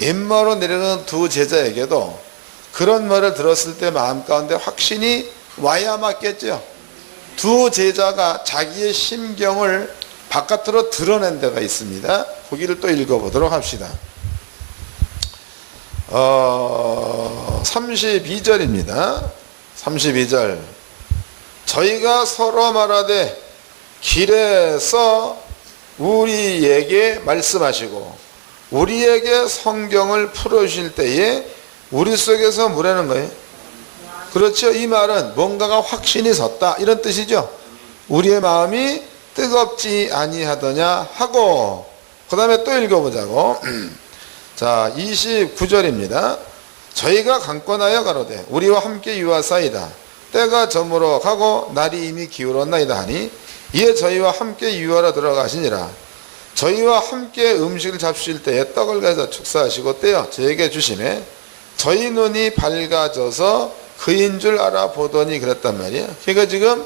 엠마오로 내려는 두 제자에게도 그런 말을 들었을 때 마음 가운데 확신이 와야 맞겠죠. 두 제자가 자기의 심경을 바깥으로 드러낸 데가 있습니다. 거기를 또 읽어보도록 합시다. 32절입니다. 32절. 저희가 서로 말하되 길에서 우리에게 말씀하시고 우리에게 성경을 풀어주실 때에 우리 속에서 뭐라는 거예요? 그렇죠. 이 말은 뭔가가 확신이 섰다 이런 뜻이죠. 우리의 마음이 뜨겁지 아니하더냐 하고 그 다음에 또 읽어보자고. 자 29절입니다. 저희가 강권하여 가로되 우리와 함께 유하사이다. 때가 저물어 가고 날이 이미 기울었나이다 하니 이에 저희와 함께 유하러 들어가시니라. 저희와 함께 음식을 잡수실 때에 떡을 가져 축사하시고 떼어 저에게 주시매 저희 눈이 밝아져서 그인 줄 알아보더니 그랬단 말이에요. 그러니까 지금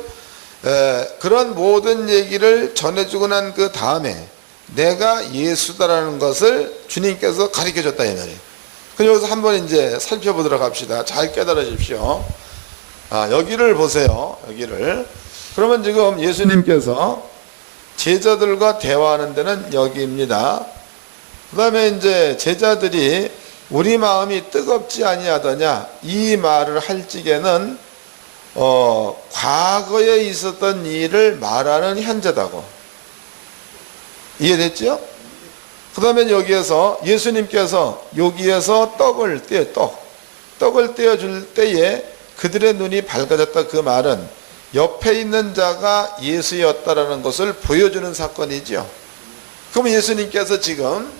그런 모든 얘기를 전해주고 난 그 다음에 내가 예수다라는 것을 주님께서 가르쳐 줬다 이 말이에요. 그럼 여기서 한번 이제 살펴보도록 합시다. 잘 깨달아 주십시오. 여기를 보세요. 여기를. 그러면 지금 예수님께서 제자들과 대화하는 데는 여기입니다. 그 다음에 이제 제자들이 우리 마음이 뜨겁지 아니하더냐 이 말을 할 적에는 과거에 있었던 일을 말하는 현재다고. 이해됐죠? 그 다음에 여기에서 예수님께서 여기에서 떡을 떼어줄 때에 그들의 눈이 밝아졌다 그 말은 옆에 있는 자가 예수였다라는 것을 보여주는 사건이죠. 그럼 예수님께서 지금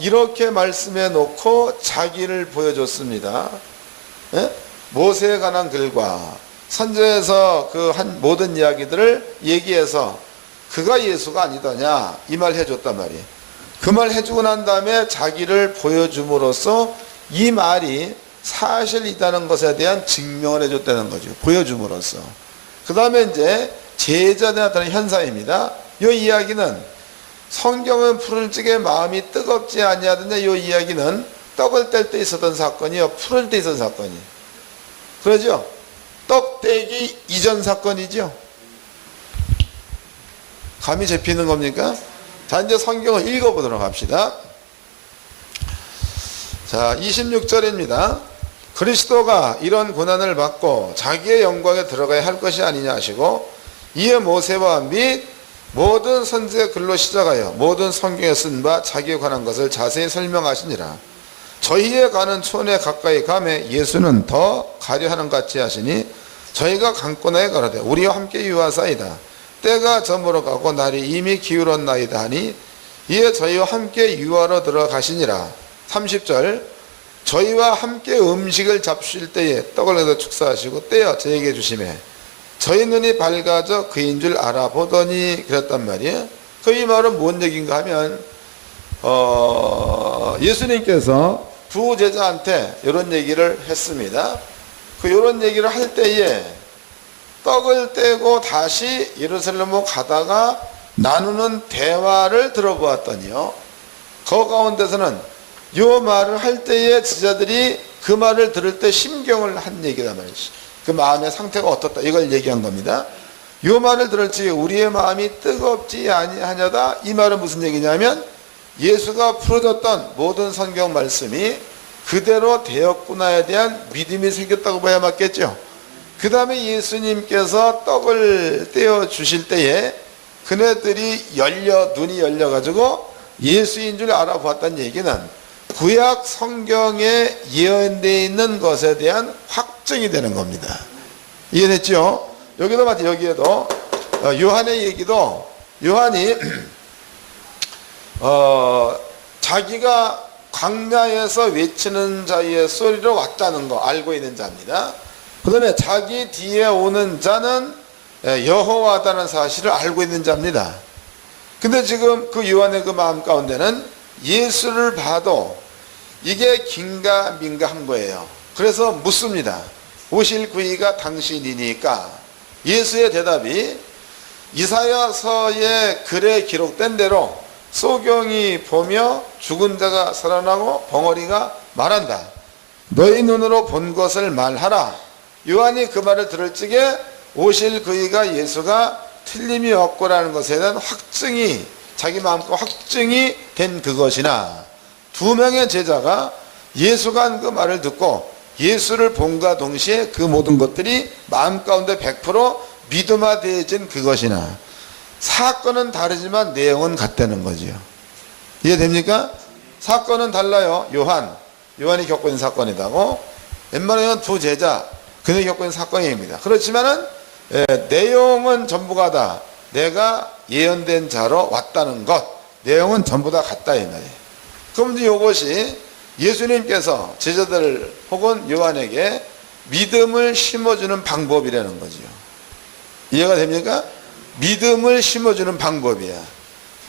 이렇게 말씀해 놓고 자기를 보여줬습니다. 예? 모세에 관한 글과 선지자에서 그 한 모든 이야기들을 얘기해서 그가 예수가 아니더냐 이 말 해줬단 말이에요. 그 말 해주고 난 다음에 자기를 보여줌으로써 이 말이 사실이라는 것에 대한 증명을 해줬다는 거죠. 보여줌으로써. 그 다음에 이제 제자들에 나타나는 현상입니다. 이 이야기는 성경은 풀을 적에 마음이 뜨겁지 아니하더냐 이 이야기는 떡을 뗄 때 있었던 사건이요 풀을 때 있었던 사건이에요. 그러죠? 떡 떼기 이전 사건이죠. 감이 잡히는 겁니까? 자 이제 성경을 읽어보도록 합시다. 자 26절입니다. 그리스도가 이런 고난을 받고 자기의 영광에 들어가야 할 것이 아니냐 하시고 이에 모세와 및 모든 선지자의 글로 시작하여 모든 성경에 쓴 바 자기에 관한 것을 자세히 설명하시니라. 저희에 가는 촌에 가까이 가매 예수는 더 가려하는 같이 하시니 저희가 강권하여 가로되 우리와 함께 유하사이다. 때가 저물어 가고 날이 이미 기울었나이다 하니 이에 저희와 함께 유하로 들어가시니라. 30절 저희와 함께 음식을 잡수실 때에 떡을 내서 축사하시고 떼어 저에게 주시매 저희 눈이 밝아져 그인 줄 알아보더니 그랬단 말이에요. 그 이 말은 뭔 얘기인가 하면 예수님께서 두 제자한테 이런 얘기를 했습니다. 이런 얘기를 할 때에 떡을 떼고 다시 예루살렘으로 가다가 나누는 대화를 들어보았더니요, 그 가운데서는 이 말을 할 때에 제자들이 그 말을 들을 때 심경을 한 얘기란 말이지. 그 마음의 상태가 어떻다 이걸 얘기한 겁니다. 이 말을 들을 적에 우리의 마음이 뜨겁지 아니하냐다. 이 말은 무슨 얘기냐면 예수가 풀어줬던 모든 성경 말씀이 그대로 되었구나에 대한 믿음이 생겼다고 봐야 맞겠죠. 그 다음에 예수님께서 떡을 떼어 주실 때에 그네들이 눈이 열려가지고 예수인 줄 알아보았다는 얘기는 구약 성경에 예언되어 있는 것에 대한 확증이 되는 겁니다. 이해됐죠? 여기도 마치 여기에도 요한의 얘기도 요한이 자기가 광야에서 외치는 자의 소리로 왔다는 거 알고 있는 자입니다. 그 다음에 자기 뒤에 오는 자는 여호와다는 사실을 알고 있는 자입니다. 근데 지금 그 요한의 그 마음 가운데는 예수를 봐도 이게 긴가민가 한 거예요. 그래서 묻습니다. 오실 그이가 당신이니까. 예수의 대답이 이사야서의 글에 기록된 대로 소경이 보며 죽은 자가 살아나고 벙어리가 말한다. 너희 눈으로 본 것을 말하라. 요한이 그 말을 들을 적에 오실 그이가 예수가 틀림이 없고라는 것에 대한 확증이 자기 마음과 확증이 된 그것이나 두 명의 제자가 예수가 한 그 말을 듣고 예수를 본과 동시에 그 모든 것들이 마음 가운데 100% 믿음화되어진 그것이나 사건은 다르지만 내용은 같다는 거지요. 이해됩니까? 사건은 달라요. 요한이 겪고 있는 사건이라고. 웬만하면 두 제자 그들이 겪고 있는 사건입니다. 그렇지만은 내용은 전부가 다 내가 예언된 자로 왔다는 것, 내용은 전부 다 같다 이 말이에요. 그럼 이제 이것이 예수님께서 제자들 혹은 요한에게 믿음을 심어주는 방법이라는 거죠. 이해가 됩니까? 믿음을 심어주는 방법이야.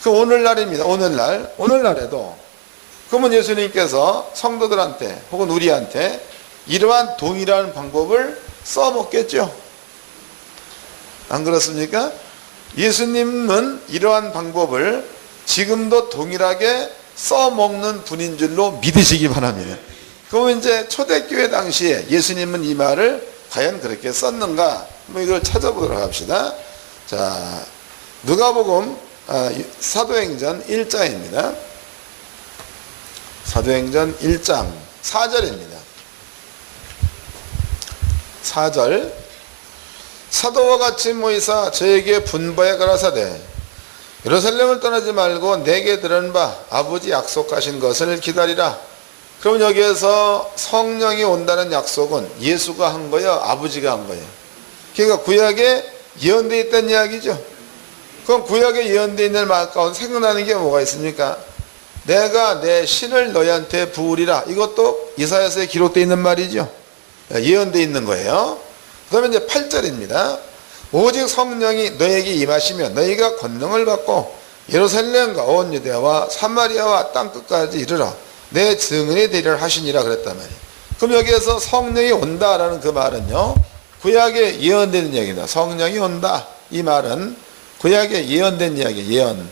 그 오늘날입니다. 오늘날에도 그러면 예수님께서 성도들한테 혹은 우리한테 이러한 동일한 방법을 써먹겠죠. 안 그렇습니까? 예수님은 이러한 방법을 지금도 동일하게 써먹는 분인 줄로 믿으시기 바랍니다. 그러면 이제 초대교회 당시에 예수님은 이 말을 과연 그렇게 썼는가? 한번 이걸 찾아보도록 합시다. 자, 누가복음 사도행전 1장입니다. 사도행전 1장 4절입니다. 4절 사도와 같이 모이사 저에게 분부하여 가라사대 예루살렘을 떠나지 말고 내게 들은 바 아버지 약속하신 것을 기다리라. 그럼 여기에서 성령이 온다는 약속은 예수가 한 거예요? 아버지가 한 거예요? 그러니까 구약에 예언되어 있다는 이야기죠. 그럼 구약에 예언되어 있는 말 가운데 생각나는 게 뭐가 있습니까? 내가 내 신을 너희한테 부으리라. 이것도 이사야서에 기록되어 있는 말이죠. 예언되어 있는 거예요. 그 다음에 이제 8절입니다. 오직 성령이 너에게 임하시면 너희가 권능을 받고 예루살렘과 온 유대와 사마리아와 땅끝까지 이르러 내 증인이 되리라 하시니라 그랬단 말이에요. 그럼 여기에서 성령이 온다라는 그 말은요, 구약에 예언되는 이야기다. 성령이 온다. 이 말은 구약에 예언된 이야기, 예언.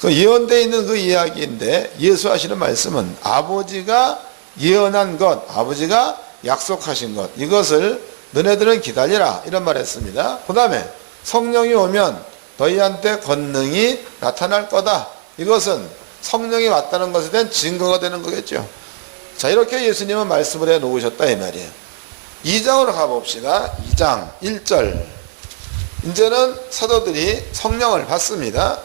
그 예언되어 있는 그 이야기인데 예수 하시는 말씀은 아버지가 예언한 것, 아버지가 약속하신 것, 이것을 너네들은 기다리라 이런 말 했습니다. 그 다음에 성령이 오면 너희한테 권능이 나타날 거다. 이것은 성령이 왔다는 것에 대한 증거가 되는 거겠죠. 자, 이렇게 예수님은 말씀을 해 놓으셨다 이 말이에요. 2장으로 가봅시다. 2장 1절. 이제는 사도들이 성령을 받습니다.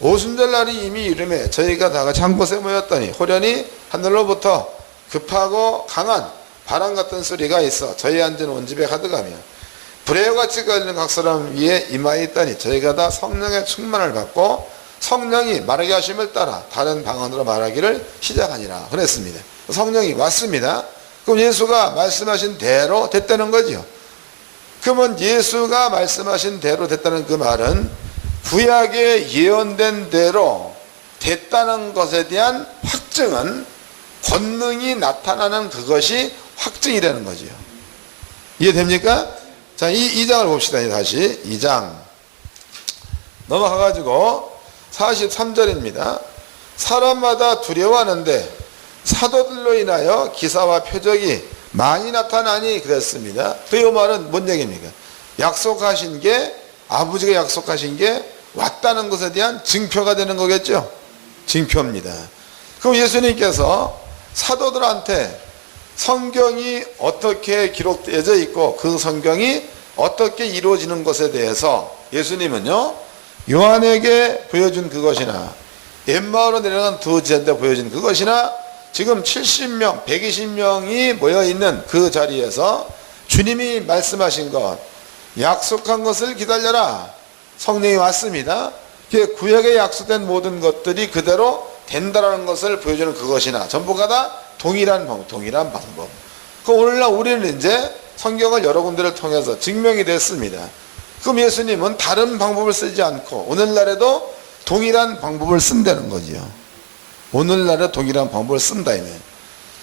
오순절 날이 이미 이르매 저희가 다 같이 한 곳에 모였더니 호련히 하늘로부터 급하고 강한 바람 같은 소리가 있어 저희 앉은 온 집에 가득하며 불의 같이 걸리는 각 사람 위에 임하여 있다니 저희가 다 성령의 충만을 받고 성령이 말하게 하심을 따라 다른 방언으로 말하기를 시작하니라 그랬습니다. 성령이 왔습니다. 그럼 예수가 말씀하신 대로 됐다는 거죠. 그러면 예수가 말씀하신 대로 됐다는 그 말은 구약에 예언된 대로 됐다는 것에 대한 확증은 권능이 나타나는 그것이 확증이라는 거죠. 이해됩니까? 자, 이 장을 봅시다. 다시 2장 넘어가가지고 43절입니다. 사람마다 두려워하는데 사도들로 인하여 기사와 표적이 많이 나타나니 그랬습니다. 그 이 말은 뭔 얘기입니까? 약속하신 게, 아버지가 약속하신 게 왔다는 것에 대한 증표가 되는 거겠죠. 증표입니다. 그럼 예수님께서 사도들한테 성경이 어떻게 기록되어 있고 그 성경이 어떻게 이루어지는 것에 대해서 예수님은요, 요한에게 보여준 그것이나 엠마오로 내려간 두 제자한테 보여준 그것이나 지금 70명, 120명이 모여있는 그 자리에서 주님이 말씀하신 것, 약속한 것을 기다려라. 성령이 왔습니다. 구약에 약속된 모든 것들이 그대로 된다라는 것을 보여주는 그것이나 전부가 다 동일한 방법. 그 오늘날 우리는 이제 성경을 여러 군데를 통해서 증명이 됐습니다. 그럼 예수님은 다른 방법을 쓰지 않고 오늘날에도 동일한 방법을 쓴다는 거지요. 오늘날에 동일한 방법을 쓴다 이네.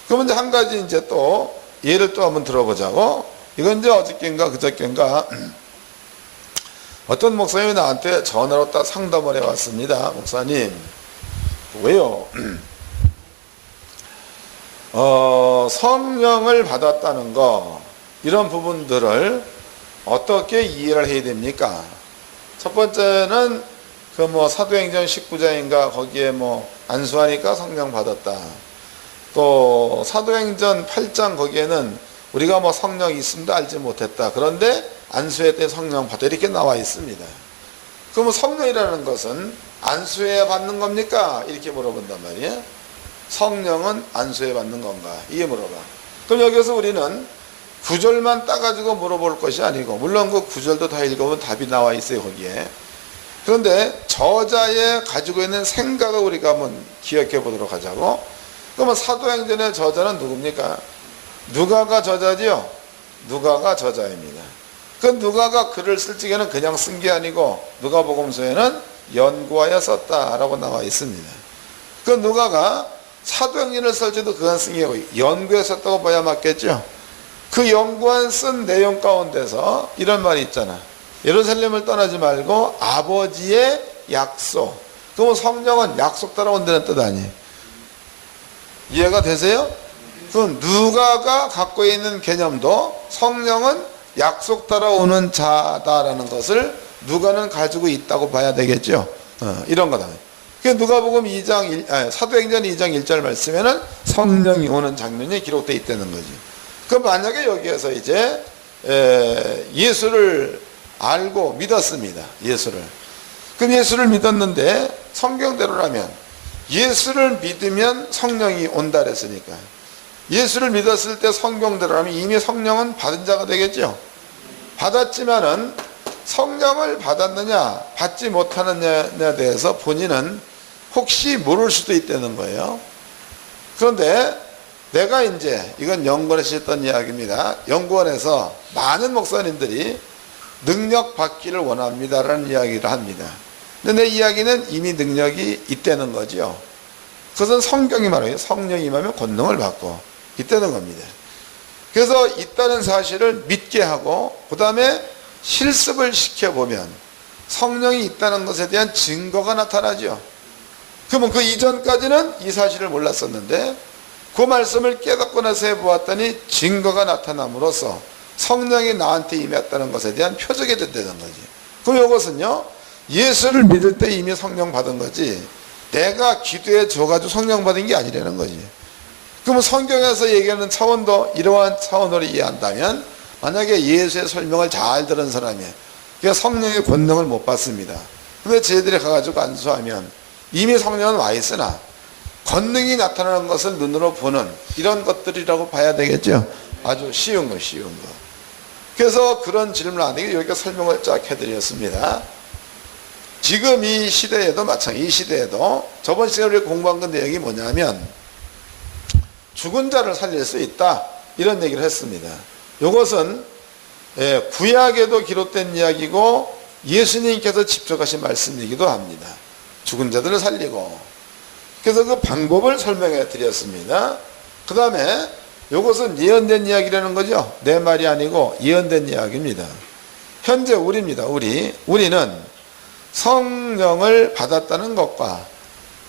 그러면 이제 한 가지 이제 또 예를 또 한번 들어보자고. 이건 이제 어저께인가 그저께인가 어떤 목사님이 나한테 전화로 딱 상담을 해왔습니다. 목사님, 왜요? 성령을 받았다는 거, 이런 부분들을 어떻게 이해를 해야 됩니까? 첫 번째는 그 뭐 사도행전 19장인가 거기에 뭐 안수하니까 성령 받았다. 또 사도행전 8장 거기에는 우리가 뭐 성령이 있음도 알지 못했다. 그런데 안수회 때 성령 받다 이렇게 나와 있습니다. 그러면 성령이라는 것은 안수회 받는 겁니까? 이렇게 물어본단 말이에요. 성령은 안수회 받는 건가? 이게 물어봐. 그럼 여기서 우리는 구절만 따가지고 물어볼 것이 아니고, 물론 그 구절도 다 읽어보면 답이 나와 있어요 거기에. 그런데 저자의 가지고 있는 생각을 우리가 한번 기억해 보도록 하자고. 그러면 사도행전의 저자는 누굽니까? 누가가 저자지요? 누가가 저자입니다. 그 누가가 글을 쓸 적에는 그냥 쓴 게 아니고 누가복음서에는 연구하여 썼다라고 나와 있습니다. 그 누가가 사도행전을 쓸 때도 그건 쓴 게 아니고 연구해 썼다고 봐야 맞겠죠. 그 연구한 쓴 내용 가운데서 이런 말이 있잖아. 예루살렘을 떠나지 말고 아버지의 약속. 그러면 성령은 약속 따라온다는 뜻 아니에요. 이해가 되세요? 그 누가가 갖고 있는 개념도 성령은 약속 따라오는 자다라는 것을 누가는 가지고 있다고 봐야 되겠죠. 이런 거다. 누가복음 2장 사도행전 2장 1절 말씀에는 성령이 오는 장면이 기록되어 있다는 거지. 그럼 만약에 여기에서 이제 예수를 알고 믿었습니다. 예수를. 그럼 예수를 믿었는데 성경대로라면 예수를 믿으면 성령이 온다 그랬으니까 예수를 믿었을 때 성경대로라면 이미 성령은 받은 자가 되겠죠. 받았지만은 성령을 받았느냐 받지 못하느냐에 대해서 본인은 혹시 모를 수도 있다는 거예요. 그런데 내가 이제 이건 연구원에서 했던 이야기입니다. 연구원에서 많은 목사님들이 능력 받기를 원합니다라는 이야기를 합니다. 근데 내 이야기는 이미 능력이 있다는 거죠. 그것은 성경이 말해요. 성령이 임하면 권능을 받고 있다는 겁니다. 그래서 있다는 사실을 믿게 하고 그 다음에 실습을 시켜보면 성령이 있다는 것에 대한 증거가 나타나죠. 그러면 그 이전까지는 이 사실을 몰랐었는데 그 말씀을 깨닫고 나서 해보았더니 증거가 나타남으로써 성령이 나한테 임했다는 것에 대한 표적이 된다는 거지. 그럼 이것은요, 예수를 믿을 때 이미 성령 받은 거지 내가 기도해 줘가지고 성령 받은 게 아니라는 거지. 그러면 성경에서 얘기하는 차원도 이러한 차원으로 이해한다면 만약에 예수의 설명을 잘 들은 사람이에요. 그러니까 성령의 권능을 못 받습니다. 근데 쟤들이 가가지고 안수하면 이미 성령은 와 있으나 권능이 나타나는 것을 눈으로 보는 이런 것들이라고 봐야 되겠죠. 아주 쉬운 거. 그래서 그런 질문을 안 되게 여기가 설명을 쫙 해드렸습니다. 지금 이 시대에도 마찬가지, 이 시대에도 저번 시간에 우리 공부한 건 내용이 뭐냐면 죽은 자를 살릴 수 있다, 이런 얘기를 했습니다. 이것은 구약에도 기록된 이야기고 예수님께서 직접 하신 말씀이기도 합니다. 죽은 자들을 살리고. 그래서 그 방법을 설명해 드렸습니다. 그 다음에 이것은 예언된 이야기라는 거죠. 내 말이 아니고 예언된 이야기입니다. 현재 우리입니다. 우리는 성령을 받았다는 것과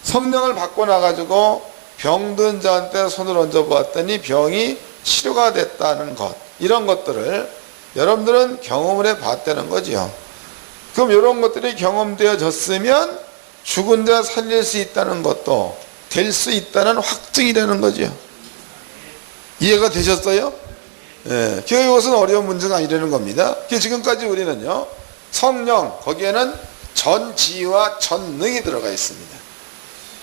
성령을 받고 나가지고 병든 자한테 손을 얹어 보았더니 병이 치료가 됐다는 것, 이런 것들을 여러분들은 경험을 해 봤다는 거지요. 그럼 이런 것들이 경험되어졌으면 죽은 자 살릴 수 있다는 것도 될 수 있다는 확증이라는 거죠. 이해가 되셨어요? 예, 이것은 어려운 문제가 아니라는 겁니다. 지금까지 우리는요, 성령, 거기에는 전지와 전능이 들어가 있습니다.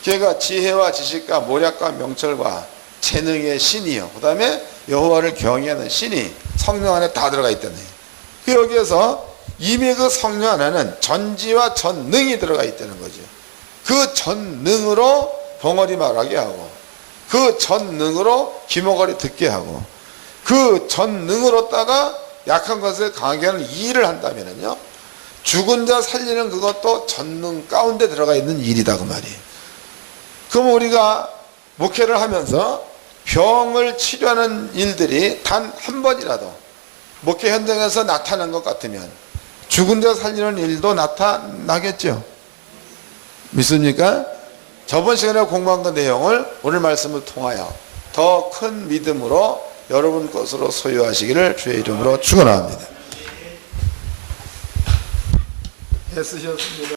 걔가 지혜와 지식과 모략과 명철과 재능의 신이요, 그 다음에 여호와를 경외하는 신이 성령 안에 다 들어가 있다는 거예요. 여기에서 이미 그 성령 안에는 전지와 전능이 들어가 있다는 거죠. 그 전능으로 벙어리 말하게 하고, 그 전능으로 귀머거리 듣게 하고, 그 전능으로다가 약한 것을 강하게 하는 일을 한다면요, 죽은 자 살리는 그것도 전능 가운데 들어가 있는 일이다, 그 말이에요. 그럼 우리가 목회를 하면서 병을 치료하는 일들이 단 한 번이라도 목회 현장에서 나타난 것 같으면 죽은 자 살리는 일도 나타나겠죠. 믿습니까? 저번 시간에 공부한 그 내용을 오늘 말씀을 통하여 더 큰 믿음으로 여러분 것으로 소유하시기를 주의 이름으로 축원합니다. 애쓰셨습니다.